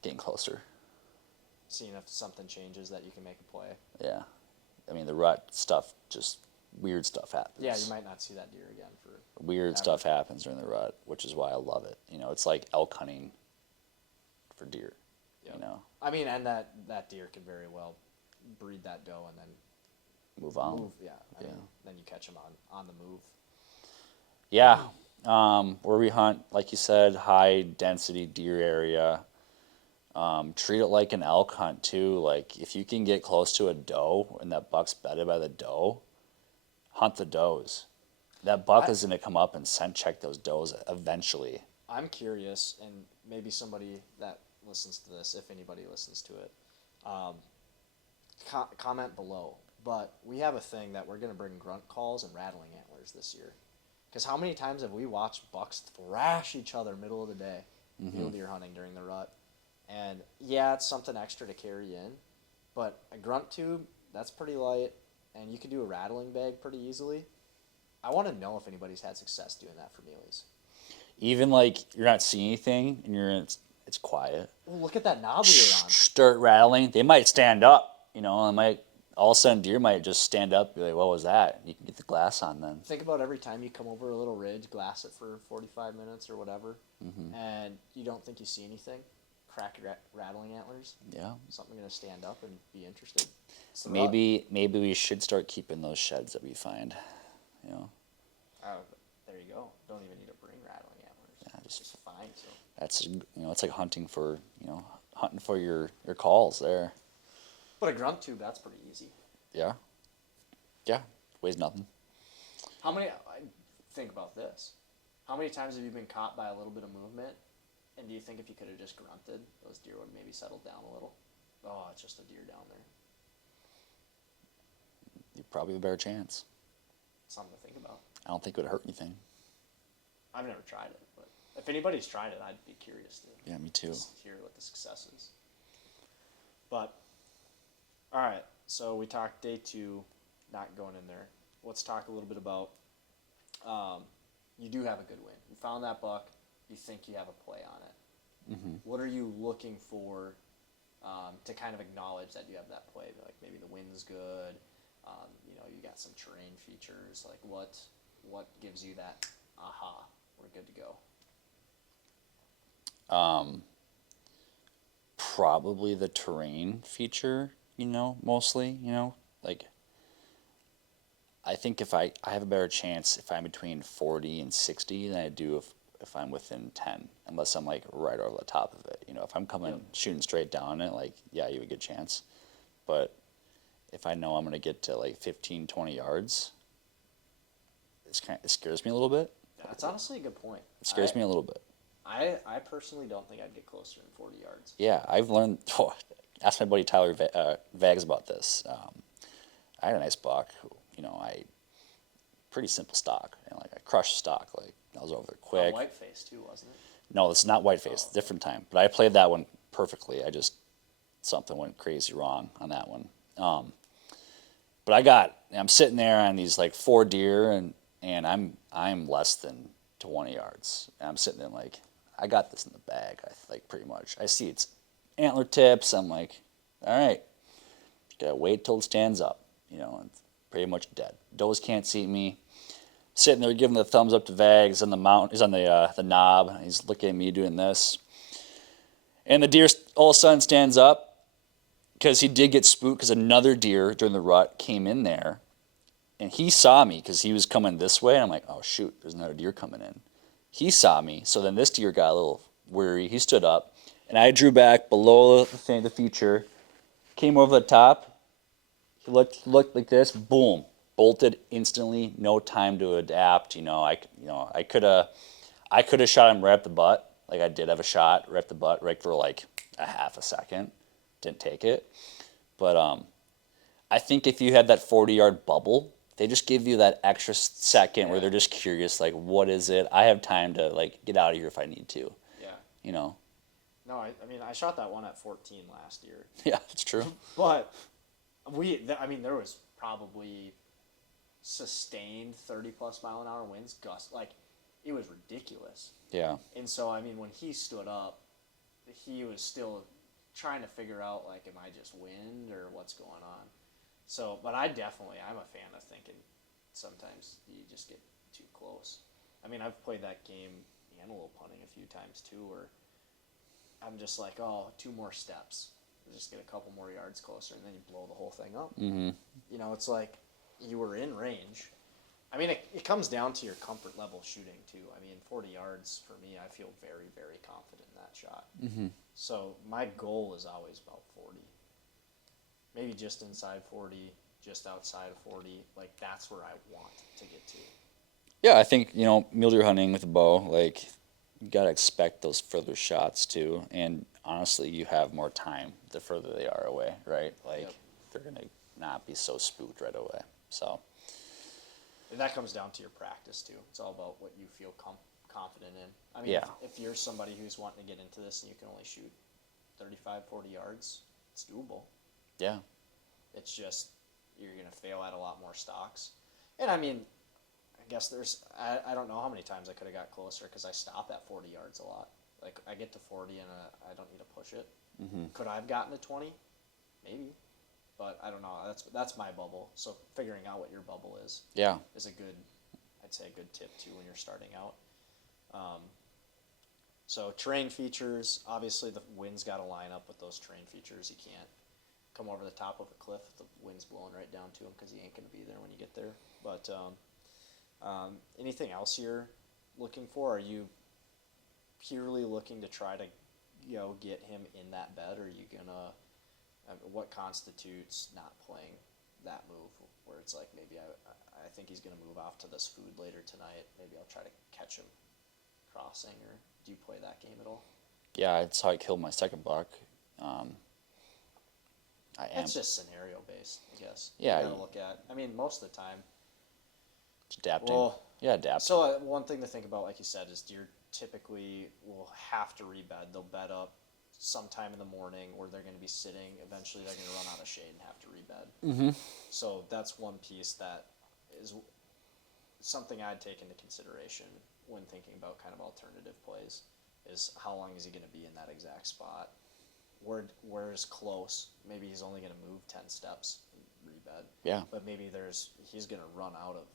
getting closer. seeing if something changes that you can make a play. Yeah, I mean the rut stuff, just weird stuff happens. Yeah, you might not see that deer again for Weird ever. stuff happens during the rut, which is why I love it. It's like elk hunting for deer. Yep. I mean, and that deer could very well breed that doe and then Move on. move. Yeah, I mean, then you catch them on the move. Yeah, where we hunt, like you said, high density deer area. Treat it like an elk hunt too. Like if you can get close to a doe and that buck's bedded by the doe, hunt the does. That buck is going to come up and scent check those does eventually. I'm curious, and maybe somebody that listens to this, if anybody listens to it, comment below. But we have a thing that we're going to bring grunt calls and rattling antlers this year. Because how many times have we watched bucks thrash each other middle of the day, mule deer hunting during the rut? And yeah, it's something extra to carry in, but a grunt tube, that's pretty light, and you can do a rattling bag pretty easily. I want to know if anybody's had success doing that for muleys. Even like you're not seeing anything and it's quiet. Well, look at that knob we were on. Start rattling. They might stand up, and might all of a sudden deer might just stand up. Be like, "What was that?" You can get the glass on then. Think about every time you come over a little ridge, glass it for 45 minutes or whatever, and you don't think you see anything. Crack your rattling antlers. Yeah. Something going to stand up and be interested. Maybe we should start keeping those sheds that we find. There you go. Don't even need to bring rattling antlers. Yeah, just fine. So that's it's like hunting for your calls there. but a grunt tube, that's pretty easy. Yeah. Yeah. Weighs nothing. Think about this. How many times have you been caught by a little bit of movement? And do you think if you could have just grunted, those deer would maybe settle down a little? Oh, it's just a deer down there. You probably have a better chance. Something to think about. I don't think it would hurt anything. I've never tried it, but if anybody's tried it, I'd be curious to. Yeah, me too. Just hear what the success is. But, all right. So we talked day 2, not going in there. Let's talk a little bit about. You do have a good win. You found that buck. You think you have a play on it. Mm-hmm. What are you looking for to kind of acknowledge that you have that play? Like maybe the wind's good. You got some terrain features. Like what gives you that aha? We're good to go. probably the terrain feature, mostly, like I think I have a better chance if I'm between 40 and 60 than I do if I'm within 10, unless I'm like right over the top of it. If I'm coming shooting straight down it, like, yeah, you have a good chance. But if I know I'm going to get to like 15, 20 yards, it scares me a little bit. That's honestly a good point. It scares me a little bit. I personally don't think I'd get closer than 40 yards. Yeah, I've learned. Ask my buddy Tyler Vags about this. I had a nice buck. Pretty simple stock. Like I crushed stock. Like I was over there quick. White face too, wasn't it? No, it's not white face. Different time. But I played that one perfectly. Something went crazy wrong on that one. But I'm sitting there on these like 4 deer, and I'm less than 20 yards. And I'm sitting there like, I got this in the bag. Pretty much. I see its antler tips. I'm like, all right, gotta wait till it stands up. And it's pretty much dead. Does can't see me. Sitting there giving the thumbs up to Vags on the mount. He's on the knob. And he's looking at me doing this. And the deer all of a sudden stands up because he did get spooked because another deer during the rut came in there. And he saw me because he was coming this way. And I'm like, oh, shoot, there's another deer coming in. He saw me. So then this deer got a little weary. He stood up. And I drew back below the feature. Came over the top. He looked like this. Boom. Bolted instantly. No time to adapt. I could have shot him right up the butt. Like I did have a shot right up the butt, right for like a half a second. Didn't take it. But I think if you had that 40-yard bubble, they just give you that extra second where they're just curious, like, what is it? I have time to like get out of here if I need to. Yeah. No, I mean, I shot that one at 14 last year. Yeah, it's true. But there was probably sustained 30-plus mile-an-hour winds, gusts. Like, it was ridiculous. Yeah. And so, when he stood up, he was still trying to figure out, like, am I just wind or what's going on? So, but I'm a fan of thinking sometimes you just get too close. I've played that game, antelope hunting, a few times, too, where I'm just like, 2 more steps. Just get a couple more yards closer, and then you blow the whole thing up. Mm-hmm. It's like you were in range. It comes down to your comfort level shooting, too. 40 yards, for me, I feel very, very confident in that shot. Mm-hmm. So my goal is always about 40. Maybe just inside 40, just outside of 40. Like, that's where I want to get to. Yeah, I think, mule deer hunting with a bow, like, you got to expect those further shots, too. And honestly, you have more time the further they are away, right? Like, They're going to not be so spooked right away. So and that comes down to your practice, too. It's all about what you feel confident in. If you're somebody who's wanting to get into this and you can only shoot 35, 40 yards, it's doable. Yeah. It's just you're going to fail at a lot more stocks. And I guess I don't know how many times I could have got closer because I stop at 40 yards a lot. Like, I get to 40 and I don't need to push it. Mm-hmm. Could I have gotten to 20? Maybe. But I don't know. That's my bubble. So figuring out what your bubble is is a good tip, too, when you're starting out. So terrain features, obviously the wind's got to line up with those terrain features. You can't come over the top of a cliff if the wind's blowing right down to him because he ain't going to be there when you get there. But anything else you're looking for? Are you purely looking to try to get him in that bed, or are you going to what constitutes not playing that move where it's like, maybe I think he's going to move off to this food later tonight. Maybe I'll try to catch him crossing, or do you play that game at all? Yeah, it's how I killed my second buck. It's just scenario based, I guess. Yeah. You gotta look at. Most of the time. It's adapting. Adapt. So one thing to think about, like you said, is deer typically will have to rebed. They'll bed up sometime in the morning, or they're going to be sitting. Eventually, they're going to run out of shade and have to rebed. Mm-hmm. So that's one piece that is something I'd take into consideration when thinking about kind of alternative plays, is how long is he going to be in that exact spot? Where's close? Maybe he's only going to move 10 steps and rebed. Yeah. But maybe he's going to run out of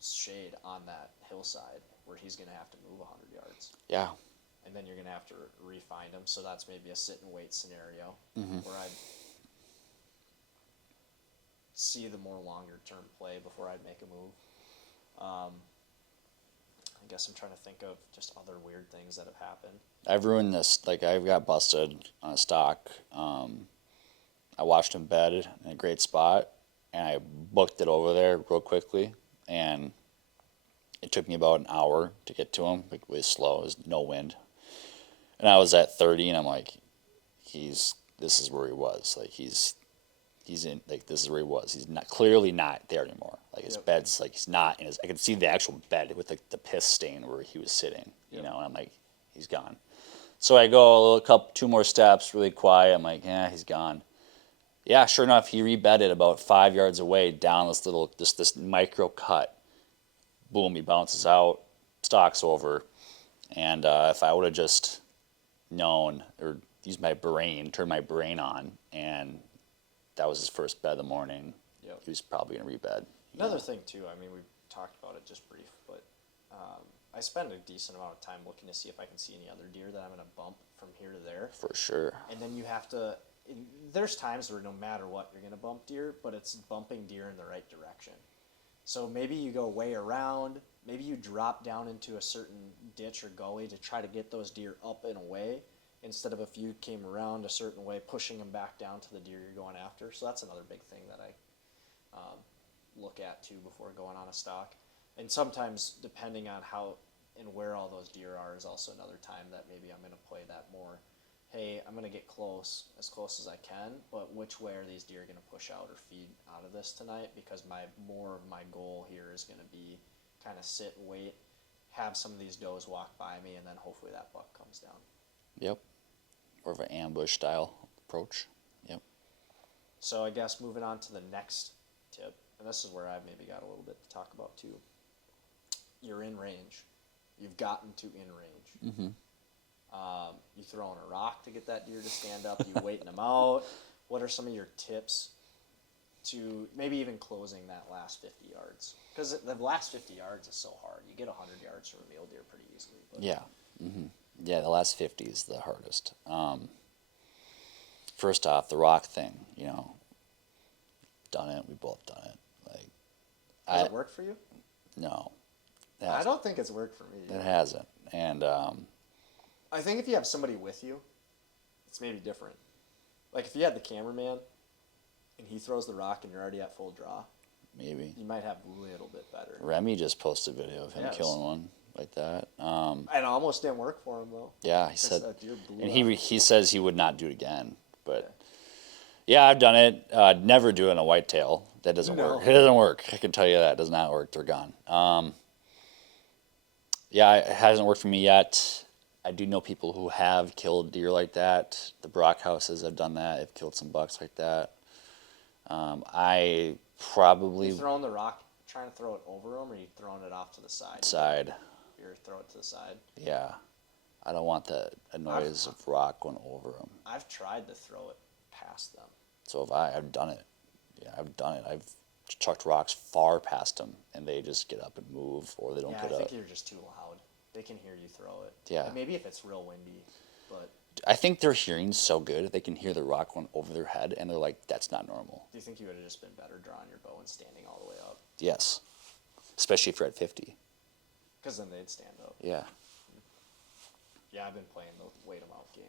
shade on that hillside where he's going to have to move 100 yards. Yeah. and then you're going to have to re-find them. So that's maybe a sit and wait scenario where I'd see the more longer term play before I'd make a move. I guess I'm trying to think of just other weird things that have happened. I've ruined this. Like, I got busted on a stalk. I watched him bed in a great spot, and I booked it over there real quickly, and it took me about an hour to get to him. Like, it was slow. It was no wind. And I was at 30, and I'm like, this is where he was. Like, he's in, like, this is where he was. He's not, clearly not there anymore. Like, his bed's, like, he's not in his, I could see the actual bed with, like, the piss stain where he was sitting, you know, and I'm like, he's gone. So I go two more steps, really quiet. I'm like, yeah, he's gone. Yeah, sure enough, he rebedded about 5 yards away down this micro cut. Boom, he bounces out, stalks over. And if I would have just known or used my brain, turned my brain on, and that was his first bed of the morning, he was probably going to rebed. Another thing, too, I mean, we talked about it just brief, but I spend a decent amount of time looking to see if I can see any other deer that I'm going to bump from here to there. For sure. And then you have to, there's times where no matter what, you're going to bump deer, but it's bumping deer in the right direction. So maybe you go way around, maybe you drop down into a certain ditch or gully to try to get those deer up and away, instead of if you came around a certain way, pushing them back down to the deer you're going after. So that's another big thing that I look at too before going on a stalk. And sometimes, depending on how and where all those deer are, is also another time that maybe I'm going to play that more. Hey, I'm going to get as close as I can, but which way are these deer going to push out or feed out of this tonight? Because more of my goal here is going to be kind of sit and wait, have some of these does walk by me, and then hopefully that buck comes down. Yep. More of an ambush style approach. Yep. So I guess moving on to the next tip, and this is where I've maybe got a little bit to talk about too. You're in range. You've gotten to in range. Mm-hmm. You throwing a rock to get that deer to stand up. You waiting them out. What are some of your tips to maybe even closing that last 50 yards? Because the last 50 yards is so hard. You get 100 yards from a mule deer pretty easily. But. Yeah. Mm-hmm. Yeah, the last 50 is the hardest. First off, the rock thing, done it. We both done it. Like, Has it worked for you? No. I don't think it's worked for me. It hasn't. And I think if you have somebody with you, it's maybe different. Like if you had the cameraman and he throws the rock and you're already at full draw, maybe you might have a little bit better. Remy just posted a video of him killing one like that. It almost didn't work for him though. Yeah, he said, and he he says he would not do it again. But yeah, I've done it. Never do it on a whitetail. That doesn't work. It doesn't work. I can tell you that. It does not work. They're gone. Yeah, it hasn't worked for me yet. I do know people who have killed deer like that. The Brock houses have done that. They've killed some bucks like that. I probably... You throwing the rock, trying to throw it over them, or you throwing it off to the side? Side. You're throw it to the side? Yeah. I don't want the noise of rock going over them. I've tried to throw it past them. So have I. I've done it. Yeah, I've done it. I've chucked rocks far past them, and they just get up and move, or they don't get up. I think you're just too loud. They can hear you throw it. Yeah. And maybe if it's real windy, but... I think their hearing's so good, they can hear the rock going over their head, and they're like, that's not normal. Do you think you would have just been better drawing your bow and standing all the way up? Yes. Especially if you're at 50. Because then they'd stand up. Yeah. Yeah, I've been playing the wait 'em out game.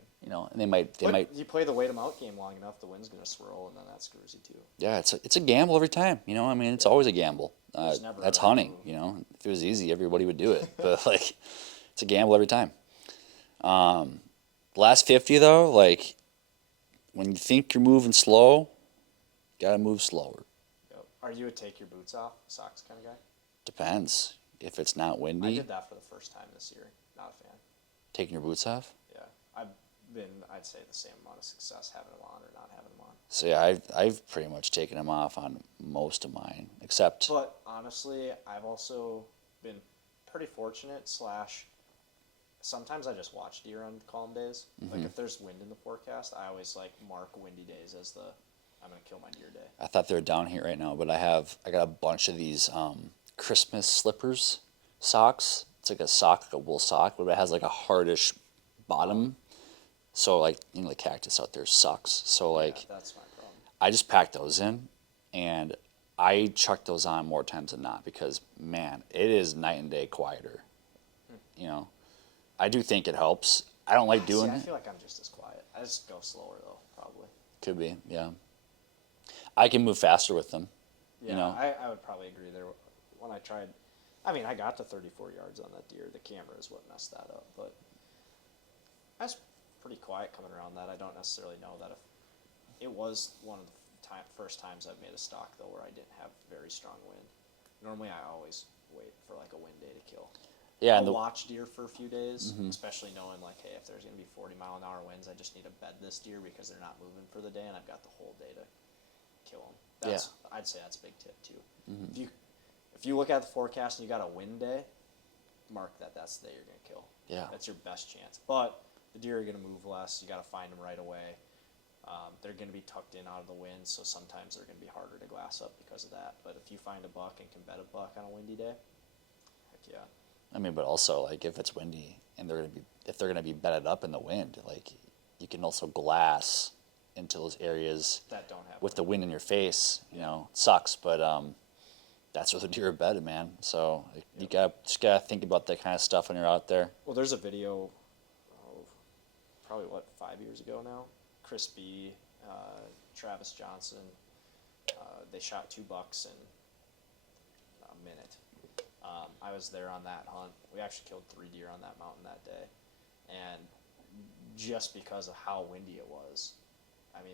And they might. You play the wait 'em out game long enough, the wind's gonna swirl, and then that screws you too. Yeah, it's a gamble every time. It's always a gamble. That's hunting. If it was easy, everybody would do it. But it's a gamble every time. Last 50 though, when you think you're moving slow, gotta move slower. Yep. Are you a take your boots off, socks kind of guy? Depends. If it's not windy. I did that for the first time this year. Not a fan. Taking your boots off? Yeah. I'd say, the same amount of success having them on or not having them on. So yeah, I've pretty much taken them off on most of mine, except... But honestly, I've also been pretty fortunate / sometimes I just watch deer on calm days. Mm-hmm. Like if there's wind in the forecast, I always mark windy days as I'm gonna kill my deer day. I thought they were down here right now, but I got a bunch of these Christmas slippers socks. It's like a sock, like a wool sock, but it has like a hardish bottom. So like, the cactus out there sucks. So like, that's my problem. I just pack those in, and I chuck those on more times than not because, man, it is night and day quieter. I do think it helps. I don't like doing I it. feel like I'm just as quiet. I just go slower though, probably. Could be, yeah. I can move faster with them. Yeah, I would probably agree there. When I tried, I got to 34 yards on that deer. The camera is what messed that up, but I was pretty quiet coming around that. I don't necessarily know that if it was one of the first times I've made a stalk though where I didn't have very strong wind. Normally I always wait for like a wind day to kill. Yeah, I'll watch deer for a few days, Mm-hmm. especially knowing like, hey, if there's going to be 40-mile-an-hour winds, I just need to bed this deer because they're not moving for the day, and I've got the whole day to kill them. I'd say that's a big tip too. Mm-hmm. If you look at the forecast and you got a wind day, mark that's the day you're going to kill. Yeah. That's your best chance. But the deer are going to move less. You got to find them right away. They're going to be tucked in out of the wind, so sometimes they're going to be harder to glass up because of that. But if you find a buck and can bed a buck on a windy day, heck yeah. But also like if it's windy and if they're gonna be bedded up in the wind, like you can also glass into those areas that don't have with the wind in your face. It sucks, but that's where the deer are bedded, man. So you just gotta think about that kind of stuff when you're out there. Well, there's a video, probably 5 years ago now. Chris B, Travis Johnson, they shot 2 bucks in a minute. I was there on that hunt. We actually killed 3 deer on that mountain that day, and just because of how windy it was,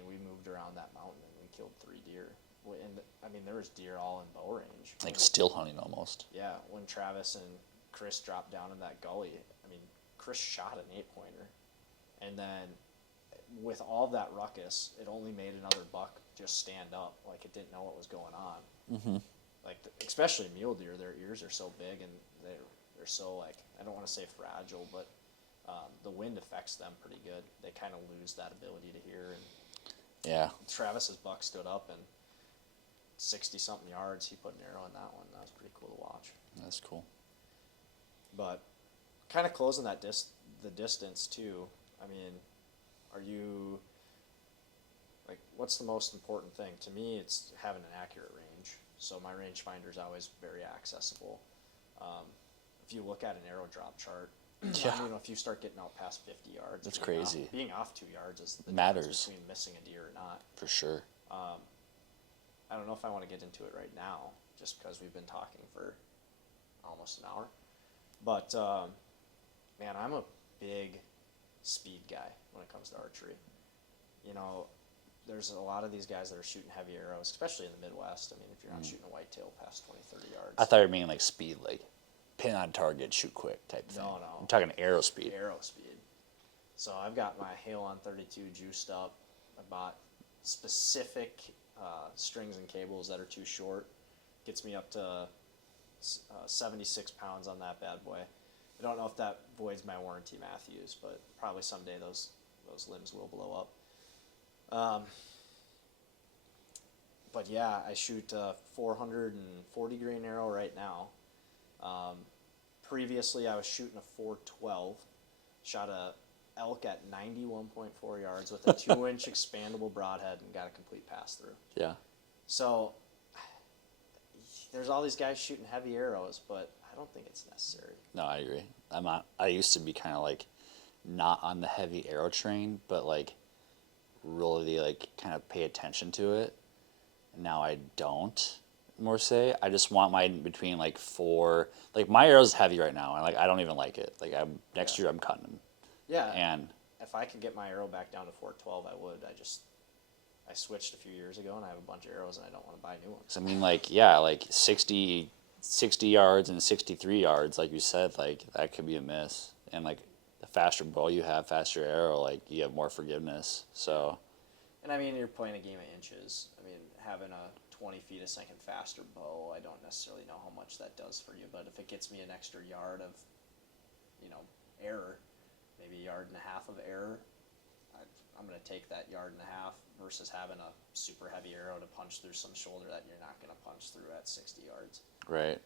we moved around that mountain and we killed 3 deer. And there was deer all in bow range. Like still hunting almost. Yeah, when Travis and Chris dropped down in that gully, Chris shot an 8-pointer, and then with all that ruckus, it only made another buck just stand up, like it didn't know what was going on. Mm-hmm. Like especially mule deer, their ears are so big and they're so like, I don't want to say fragile, but the wind affects them pretty good. They kind of lose that ability to hear. And yeah, Travis's buck stood up and 60-something yards. He put an arrow in that one. That was pretty cool to watch. That's cool. But kind of closing that the distance too. Are you like, what's the most important thing to me? It's having an accurate range. So my rangefinder is always very accessible. If you look at an arrow drop chart, if you start getting out past 50 yards, that's crazy. Being off 2 yards is the matters difference between missing a deer or not. For sure. I don't know if I want to get into it right now, just because we've been talking for almost an hour. But man, I'm a big speed guy when it comes to archery. There's a lot of these guys that are shooting heavy arrows, especially in the Midwest. If you're not shooting a whitetail past 20, 30 yards. I thought you were meaning like speed, like pin on target, shoot quick type thing. No. I'm talking arrow speed. Arrow speed. So I've got my Hail on 32 juiced up. I bought specific strings and cables that are too short. Gets me up to 76 pounds on that bad boy. I don't know if that voids my warranty, Matthews, but probably someday those limbs will blow up. But yeah, I shoot a 440 grain arrow right now. Previously, I was shooting a 412. Shot a elk at 91.4 yards with a 2-inch expandable broadhead and got a complete pass through. Yeah. So there's all these guys shooting heavy arrows, but I don't think it's necessary. No, I agree. I used to be kind of like not on the heavy arrow train, but like really like kind of pay attention to it. Now I don't, more say. I just want mine between like 4. Like my arrow's heavy right now, and like I don't even like it. Like next year I'm cutting them. Yeah. And if I could get my arrow back down to 412, I would. I switched a few years ago, and I have a bunch of arrows, and I don't want to buy new ones. like 60 yards and 63 yards, like you said, like that could be a miss. And like the faster bow you have, faster arrow, like you have more forgiveness. So. And you're playing a game of inches. Having a 20 feet a second faster bow, I don't necessarily know how much that does for you, but if it gets me an extra yard of, error, maybe a yard and a half of error, I'm going to take that yard and a half versus having a super heavy arrow to punch through some shoulder that you're not going to punch through at 60 yards. Right.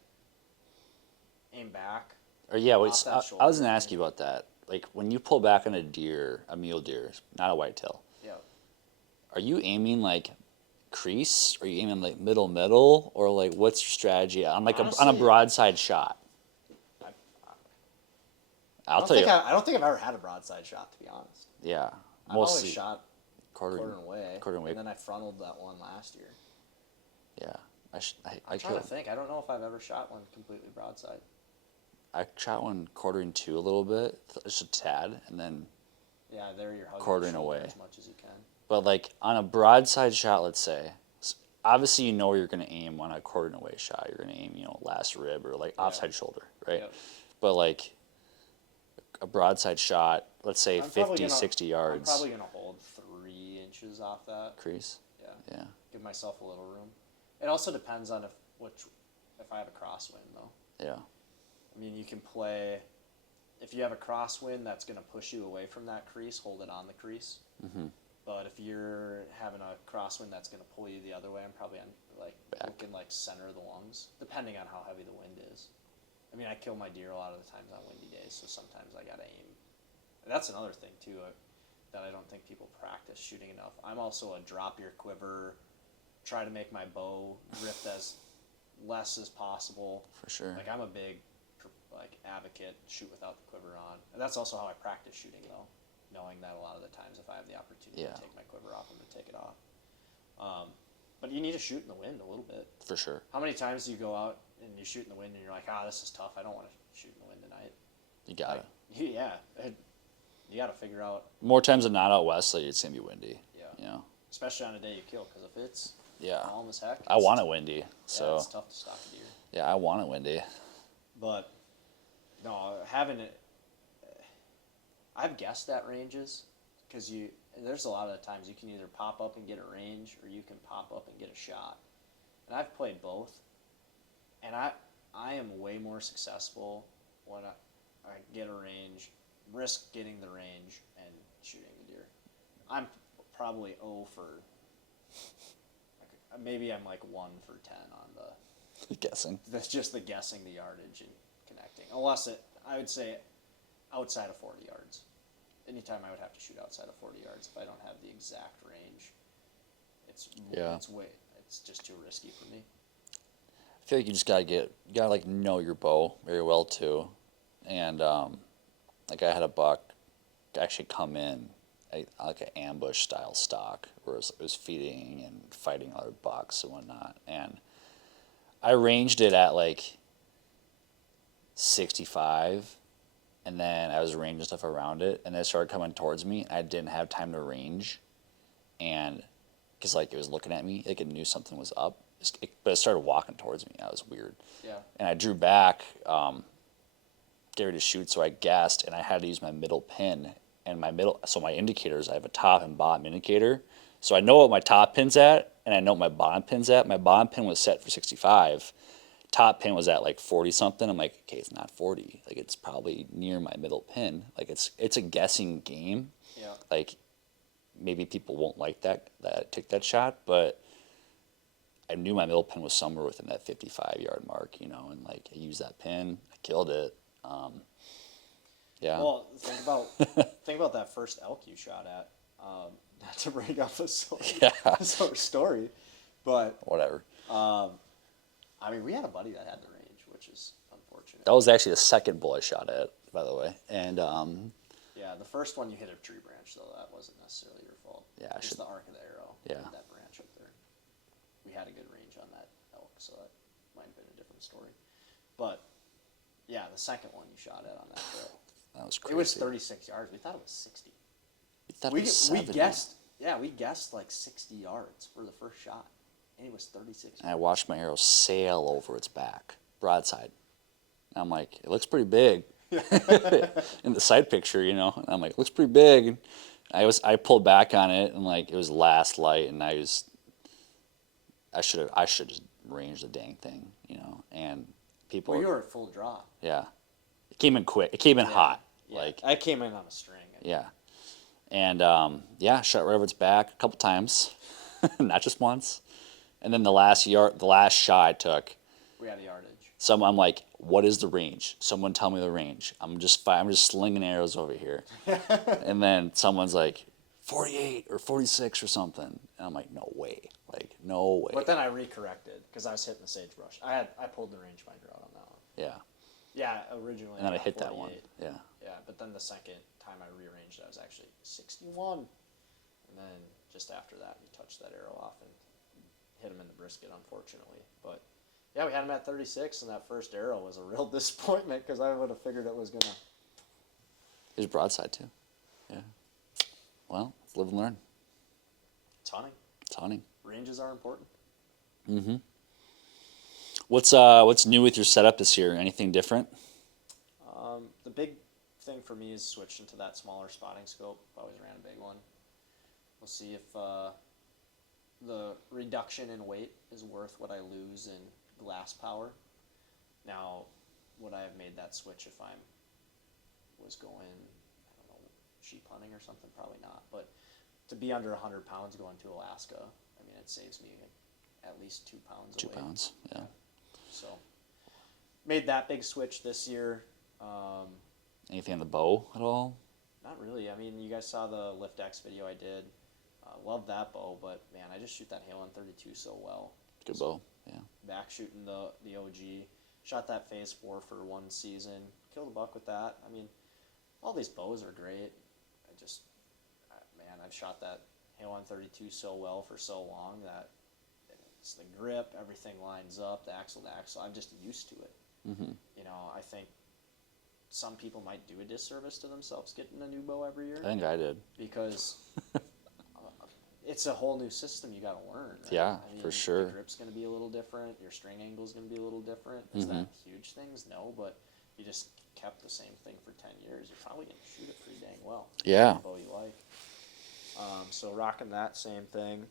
Aim back. Or yeah, wait, I was going to ask you about that. like when you pull back on a deer, a mule deer, not a whitetail, Yeah. are you aiming like crease? Are you aiming like middle, or like what's your strategy on like on a Honestly, broadside shot? I, I'll tell you. I don't think I've ever had a broadside shot, to be honest. Yeah, I've always mostly shot quarter and away, and then I frontaled that one last year. Yeah, I'm trying to think. I don't know if I've ever shot one completely broadside. I shot one quartering to a little bit, just a tad, and then Yeah, there you're hugging quartering your shoulder away as much as you can. But like on a broadside shot, let's say, obviously you know where you're going to aim on a quartering away shot. You're going to aim, last rib or like offside shoulder, right? Yep. But like a broadside shot, let's say 60 yards. I'm probably going to hold 3 inches off that crease. Yeah. Give myself a little room. It also depends on if I have a crosswind though. Yeah. I mean, you can play. If you have a crosswind that's going to push you away from that crease, hold it on the crease. Mm-hmm. But if you're having a crosswind that's going to pull you the other way, I'm probably looking like center of the lungs, depending on how heavy the wind is. I mean, I kill my deer a lot of the times on windy days, so sometimes I got to aim. And that's another thing, too, that I don't think people practice shooting enough. I'm also a drop your quiver, try to make my bow drift as less as possible. For sure. Like, I'm a big advocate, shoot without the quiver on. And that's also how I practice shooting, though, knowing that a lot of the times if I have the opportunity to take my quiver off, I'm going to take it off. But you need to shoot in the wind a little bit. For sure. How many times do you go out and you shoot in the wind and you're like, this is tough. I don't want to shoot in the wind tonight. You got it. Yeah. You got to figure out. More times than not out west, like, it's going to be windy. Yeah. Especially on a day you kill, because if it's calm as heck. I want it windy. So. It's tough to stalk a deer. Yeah, I want it windy. But, no, I've guessed at ranges, because there's a lot of the times you can either pop up and get a range, or you can pop up and get a shot. And I've played both, and I am way more successful when I get a range, risk getting the range, and shooting the deer. I'm probably 0 for, maybe I'm like 1 for 10 on the guessing. That's just the guessing the yardage and connecting. Unless I would say outside of 40 yards. Anytime I would have to shoot outside of 40 yards, if I don't have the exact range, it's just too risky for me. I feel like you just gotta know your bow very well too, and like I had a buck actually come in like an ambush style stalk where it was feeding and fighting other bucks and whatnot, and I ranged it at like 65. And then I was ranging stuff around it, and it started coming towards me. I didn't have time to range, and because it was looking at me, it knew something was up, but it started walking towards me. That was weird. Yeah. And I drew back, get ready to shoot, so I guessed, and I had to use my middle pin and so my indicators. I have a top and bottom indicator, so I know what my top pin's at, and I know what my bottom pin's at. My bottom pin was set for 65. Top pin was at like 40 something. I'm like, okay, it's not 40. Like, it's probably near my middle pin. Like, it's a guessing game. Yeah. Like, maybe people won't like that take that shot, but I knew my middle pin was somewhere within that 55-yard mark, and like I used that pin, I killed it. Yeah. Well, think about that first elk you shot at. Not to bring up a story, but whatever. I mean, we had a buddy that had the range, which is unfortunate. That was actually the second bull I shot at, by the way. And yeah, the first one you hit a tree branch, though. That wasn't necessarily your fault. Yeah, just the arc of the arrow. Yeah. That branch up there. We had a good range on that elk, so that might have been a different story. But yeah, the second one you shot at on that trail. That was crazy. It was 36 yards. We thought it was 60. We thought it was 70. We guessed like 60 yards for the first shot. And it was 36. And I watched my arrow sail over its back, broadside. And I'm like, it looks pretty big. In the side picture, And I'm like, it looks pretty big. And I pulled back on it, and like it was last light, and I should have just ranged the dang thing, And people. Well, you were at full draw. Yeah, it came in quick. It came in hot. Yeah. Like I came in on a string. Yeah, and shot right over its back a couple times, not just once. And then the last shot I took. We had a yardage. I'm like, what is the range? Someone tell me the range. I'm just slinging arrows over here. And then someone's like, 48 or 46 or something. And I'm like, no way. Like, no way. But then I recorrected because I was hitting the sagebrush. I pulled the rangefinder out on that one. Yeah. Yeah, originally. And then I hit 48. that one. Yeah. Yeah, but then the second time I rearranged, I was actually 61. And then just after that, you touched that arrow off and hit him in the brisket, unfortunately. But yeah, we had him at 36, and that first arrow was a real disappointment because I would have figured it was gonna. He was broadside too. Yeah. Well, live and learn. It's hunting. It's hunting. Ranges are important. Mm-hmm. What's new with your setup this year? Anything different? The big thing for me is switching to that smaller spotting scope. I've always ran a big one. We'll see if the reduction in weight is worth what I lose in glass power. Now, would I have made that switch if I was going, I don't know, sheep hunting or something? Probably not. But to be under 100 pounds going to Alaska, I mean, it saves me at least 2 pounds. 2 pounds, yeah. So, made that big switch this year. Anything on the bow at all? Not really. I mean, you guys saw the Lift X video I did. Love that bow, but man, I just shoot that Halo 32 so well. Good bow, yeah. Back shooting the OG. Shot that Phase 4 for one season. Killed a buck with that. I mean, all these bows are great. I've shot that Halo 32 so well for so long that it's the grip, everything lines up, the axle to axle. I'm just used to it. Mm-hmm. You know, I think some people might do a disservice to themselves getting a new bow every year. I think I did. Because it's a whole new system you got to learn. Right? Yeah, I mean, for sure. Your grip's going to be a little different. Your string angle's going to be a little different. Is that huge things? No, but you just kept the same thing for 10 years. You're probably going to shoot it pretty dang well. Yeah. The bow you like. So rocking that same thing.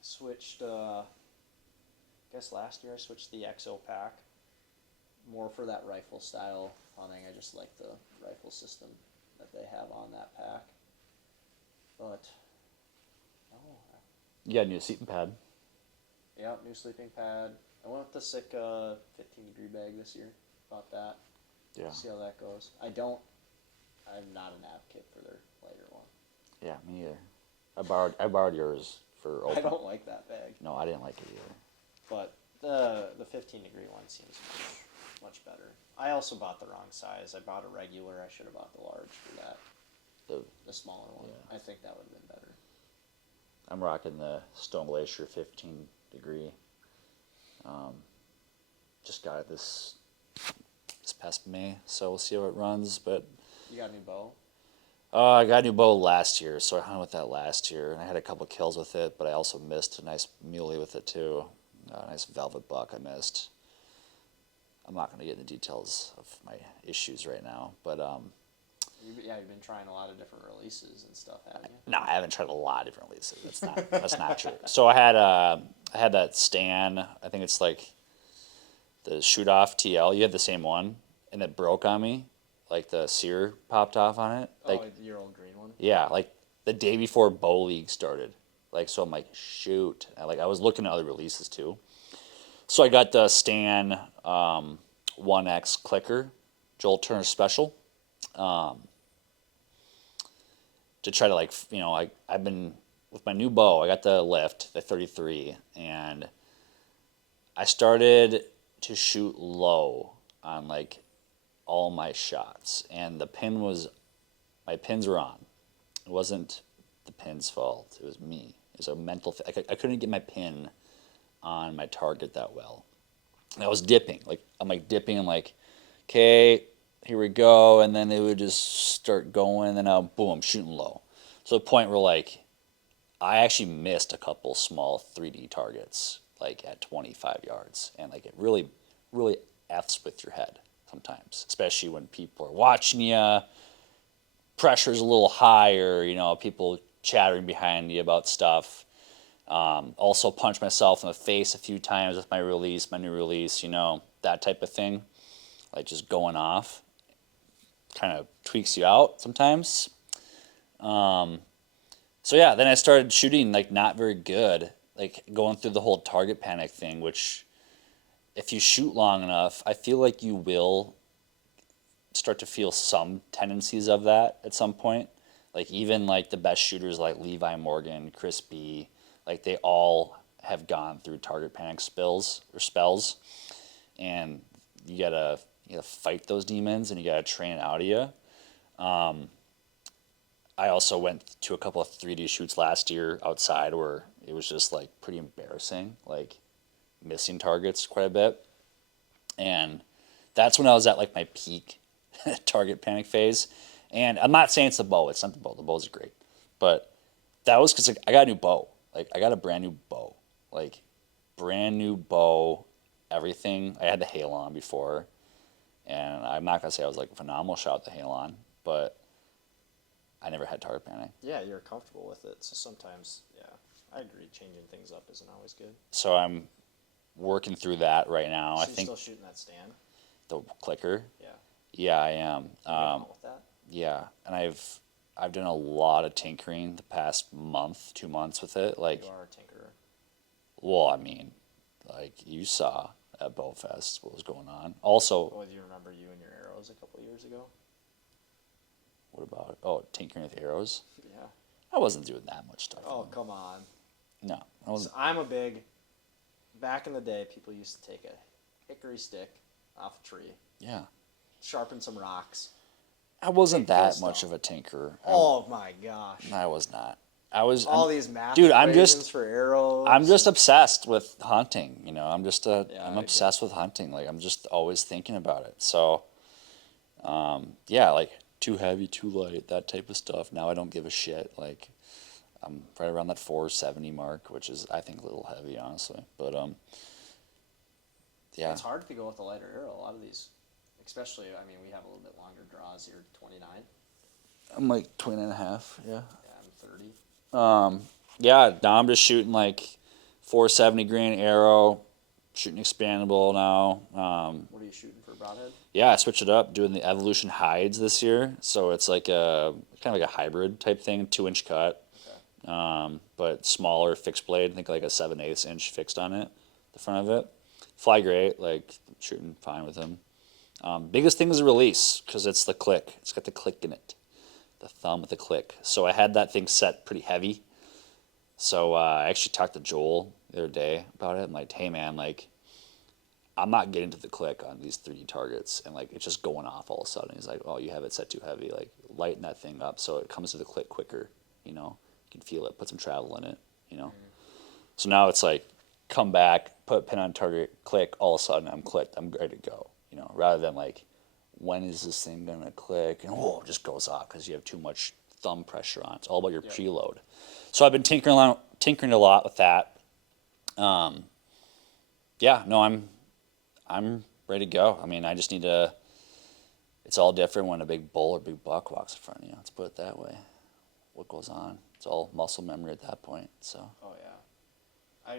Switched, I guess last year I switched the XO pack. More for that rifle style hunting. I just like the rifle system that they have on that pack. But, You got a new seating pad. yeah, new sleeping pad. I went with the sick 15-degree bag this year. Bought that. Yeah. See how that goes. I'm not an advocate for their lighter one. Yeah, me neither. I borrowed yours for open. I don't like that bag. No, I didn't like it either. But the 15-degree one seems much better. I also bought the wrong size. I bought a regular. I should have bought the large for that. The smaller one. Yeah. I think that would have been better. I'm rocking the Stone Glacier 15-degree. Just got it this past May, so we'll see how it runs. But You got a new bow? I got a new bow last year, so I hunted with that last year, and I had a couple kills with it, but I also missed a nice muley with it too. A nice velvet buck I missed. I'm not going to get into details of my issues right now, but You've been trying a lot of different releases and stuff, haven't you? no, I haven't tried a lot of different releases. That's not true. So I had that Stan. I think it's like the shoot off TL. You had the same one, and it broke on me. Like the sear popped off on it. Like your old green one? yeah, like the day before bow league started. Like so, I'm like shoot. I was looking at other releases too. So I got the Stan 1X clicker, Joel Turner special. To try to I've been with my new bow. I got the lift, the 33, and I started to shoot low on all my shots, and my pins were on. It wasn't the pin's fault. It was me. It was a mental thing. I couldn't get my pin on my target that well. And I was dipping. I'm dipping. I'm like, okay, here we go. And then it would just start going. And then boom, I'm shooting low. So the point where I actually missed a couple small 3D targets at 25 yards. And it really, really F's with your head sometimes, especially when people are watching you. Pressure's a little higher, people chattering behind you about stuff. Also punched myself in the face a few times with my new release, that type of thing. Just going off. Kind of tweaks you out sometimes. So yeah, then I started shooting not very good, going through the whole target panic thing, which if you shoot long enough, I feel like you will start to feel some tendencies of that at some point. Like even like the best shooters like Levi Morgan, Chris B, like they all have gone through target panic spells, and you gotta fight those demons and you gotta train it out of you. I also went to a couple of 3D shoots last year outside where it was just like pretty embarrassing, like missing targets quite a bit. And that's when I was at like my peak target panic phase. And I'm not saying it's the bow, it's not the bow. The bows are great. But that was because like, I got a new bow. Like I got a brand new bow. Like brand new bow, everything. I had the Halon before. And I'm not gonna say I was like a phenomenal shot with the Halon, but I never had target panic. Yeah, you're comfortable with it. So sometimes, yeah, I agree. Changing things up isn't always good. So I'm working through that right now. So I you're think still shooting that stand? the clicker. Yeah. Yeah, I am. You get on with that? Yeah, and I've done a lot of tinkering the past month, 2 months with it. Like, You are a tinkerer. well, I mean, like you saw at Bowfest what was going on. Also, Well, do you remember you and your arrows a couple years ago? what about it? Oh, tinkering with arrows. Yeah. I wasn't doing that much stuff. Oh, come on. No, I So wasn't. I'm a big. Back in the day, people used to take a hickory stick off a tree, Yeah, sharpen some rocks. I wasn't Kill that stuff. much of a tinkerer. Oh my gosh! I was not. I was. All these math dude, I'm equations just- for arrows. I'm just obsessed with hunting. You know, I'm just Yeah, I'm I obsessed with hunting. Like I'm just always thinking about it. So, yeah, like too heavy, too light, that type of stuff. Now I don't give a shit. Like I'm right around that 470 mark, which is I think a little heavy, honestly. But yeah, It's hard to go with a lighter arrow. A lot of these, especially, I mean, we have a little bit longer draws here. 29. I'm like 29 and a half. Yeah. Yeah, I'm 30. Yeah. Now I'm just shooting like 470 grain arrow, shooting expandable now. What are you shooting for broadhead? Yeah, I switched it up, doing the Evolution hides this year. So it's like a kind of like a hybrid type thing, 2-inch cut, Okay. but smaller fixed blade. I think like a 7/8 inch fixed on it, the front of it. Fly great, like shooting fine with them. Biggest thing is the release because it's the click. It's got the click in it, the thumb with the click. So I had that thing set pretty heavy. So I actually talked to Joel the other day about it. I'm like, hey man, like I'm not getting to the click on these 3D targets, and like it's just going off all of a sudden. He's like, oh, you have it set too heavy. Like lighten that thing up so it comes to the click quicker. You know, you can feel it. Put some travel in it. You know. So now it's like come back, put pin on target, click. All of a sudden I'm clicked. I'm ready to go. You know, rather than like when is this thing gonna click and it just goes off because you have too much thumb pressure on it. It's all about your preload. So I've been tinkering a lot with that. Yeah, no, I'm ready to go. I mean, I just need to. It's all different when a big bull or big buck walks in front of you. Let's put it that way. What goes on? It's all muscle memory at that point. So. Oh yeah.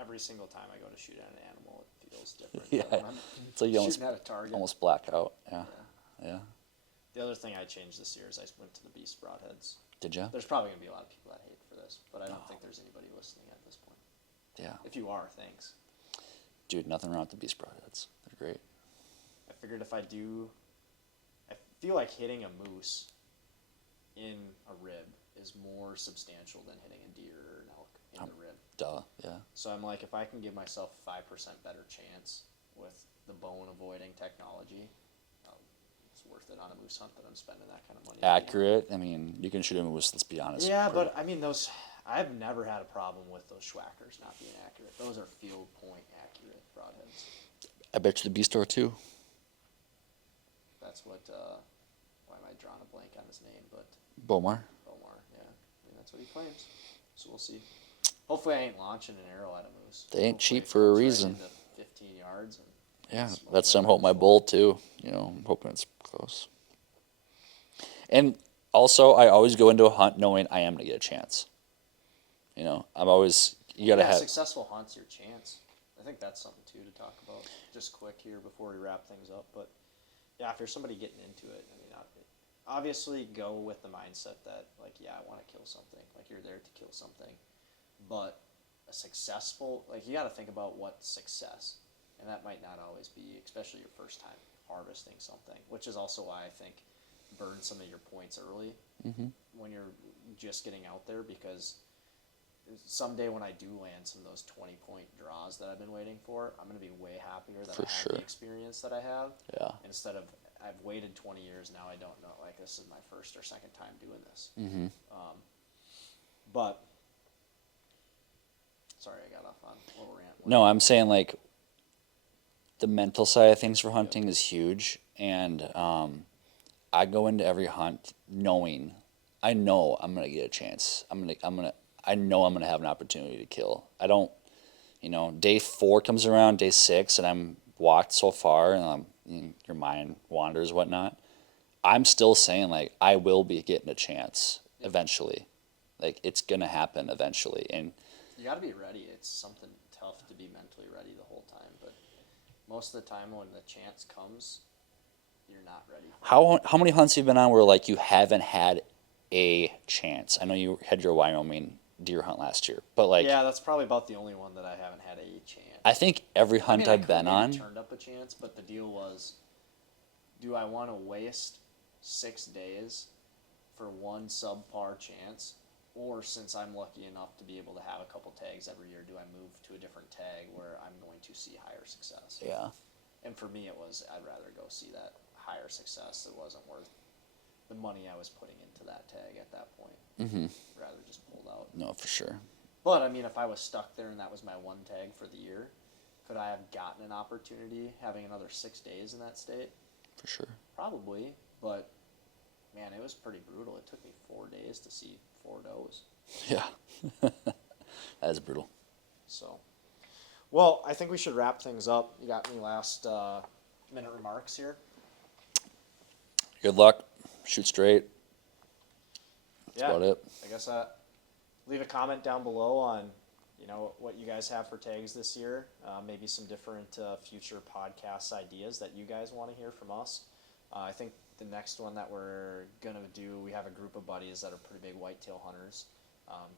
Every single time I go to shoot at an animal, it feels different. Yeah, When I'm it's like you almost shooting at a target. almost black out. Yeah, yeah. The other thing I changed this year is I went to the beast broadheads. Did you? There's probably gonna be a lot of people that hate for this, but I don't think there's anybody listening at this point. Yeah, If you are, thanks. dude. Nothing wrong with the beast broadheads. They're great. I figured if I feel like hitting a moose in a rib is more substantial than hitting a deer or an elk in the rib. Duh. Yeah. So I'm like, if I can give myself 5% better chance with the bone avoiding technology, it's worth it on a moose hunt that I'm spending that kind of money. Accurate. I mean, you can shoot a moose. Let's be honest. Yeah, but I mean I've never had a problem with those Schwackers not being accurate. Those are field point accurate broadheads. I bet you the beast store too. That's what. Why am I drawing a blank on his name? But Bomar. Omar, yeah, I mean, that's what he claims. So we'll see. Hopefully, I ain't launching an arrow at a moose. They ain't Hopefully cheap it for a comes right reason. into 15 yards. And Yeah, smoke that's it some hope my full. bull too. You know, I'm hoping it's close. And also, I always go into a hunt knowing I am gonna get a chance. You know, you gotta have. Successful hunts your chance. I think that's something too to talk about. Just quick here before we wrap things up, but yeah, if you're somebody getting into it, I mean, obviously go with the mindset that like, yeah, I want to kill something. Like you're there to kill something, but a successful, like you got to think about what success. And that might not always be, especially your first time harvesting something, which is also why I think burn some of your points early when you're just getting out there, because someday when I do land some of those 20-point draws that I've been waiting for, I'm going to be way happier that I have the experience that I have. Yeah. Instead of, I've waited 20 years, now I don't know, like, this is my first or second time doing this. But, sorry, I got off on a little rant. No, I'm saying, like, the mental side of things for hunting is huge, and I go into every hunt knowing, I know I'm gonna get a chance. I know I'm gonna have an opportunity to kill. I don't, day 4 comes around, day 6, and I'm walked so far, and your mind wanders, whatnot. I'm still saying, like, I will be getting a chance eventually. Like, it's gonna happen eventually, and you got to be ready. It's something tough to be mentally ready the whole time, but most of the time when the chance comes, you're not ready. How many hunts have you been on where, like, you haven't had a chance? I know you had your Wyoming deer hunt last year, but, like, yeah, that's probably about the only one that I haven't had a chance. I think every hunt I've been on turned up a chance, but the deal was, do I want to waste 6 days for one subpar chance? Or since I'm lucky enough to be able to have a couple tags every year, do I move to a different tag where I'm going to see higher success? Yeah. And for me, it was, I'd rather go see that higher success. It wasn't worth the money I was putting into that tag at that point. Rather just pulled out. No, for sure. But, I mean, if I was stuck there and that was my one tag for the year, could I have gotten an opportunity having another 6 days in that state? For sure. Probably, but, man, it was pretty brutal. It took me 4 days to see 4 does. Yeah. That is brutal. So, well, I think we should wrap things up. You got any last minute remarks here? Good luck. Shoot straight. That's about it. I guess leave a comment down below on, what you guys have for tags this year. Maybe some different future podcast ideas that you guys want to hear from us. I think the next one that we're going to do, we have a group of buddies that are pretty big whitetail hunters.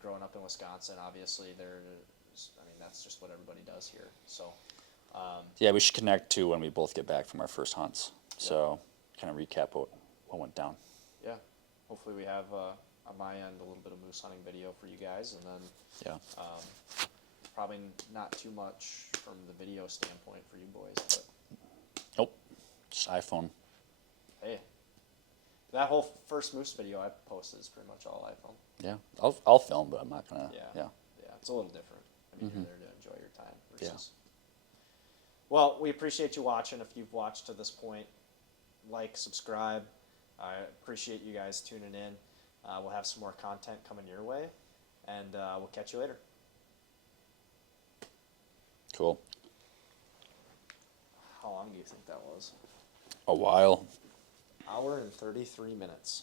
Growing up in Wisconsin, obviously, that's just what everybody does here. So, yeah, we should connect too when we both get back from our first hunts. So, kind of recap what went down. Yeah. Hopefully we have, on my end, a little bit of moose hunting video for you guys. And then, probably not too much from the video standpoint for you boys. But nope. Just iPhone. Hey. That whole first moose video I posted is pretty much all iPhone. Yeah, I'll film, but I'm not gonna. Yeah, it's a little different. I mean, you're there to enjoy your time. Versus... Well, we appreciate you watching. If you've watched to this point, like, subscribe. I appreciate you guys tuning in. We'll have some more content coming your way, and we'll catch you later. Cool. How long do you think that was? A while. Hour and 33 minutes.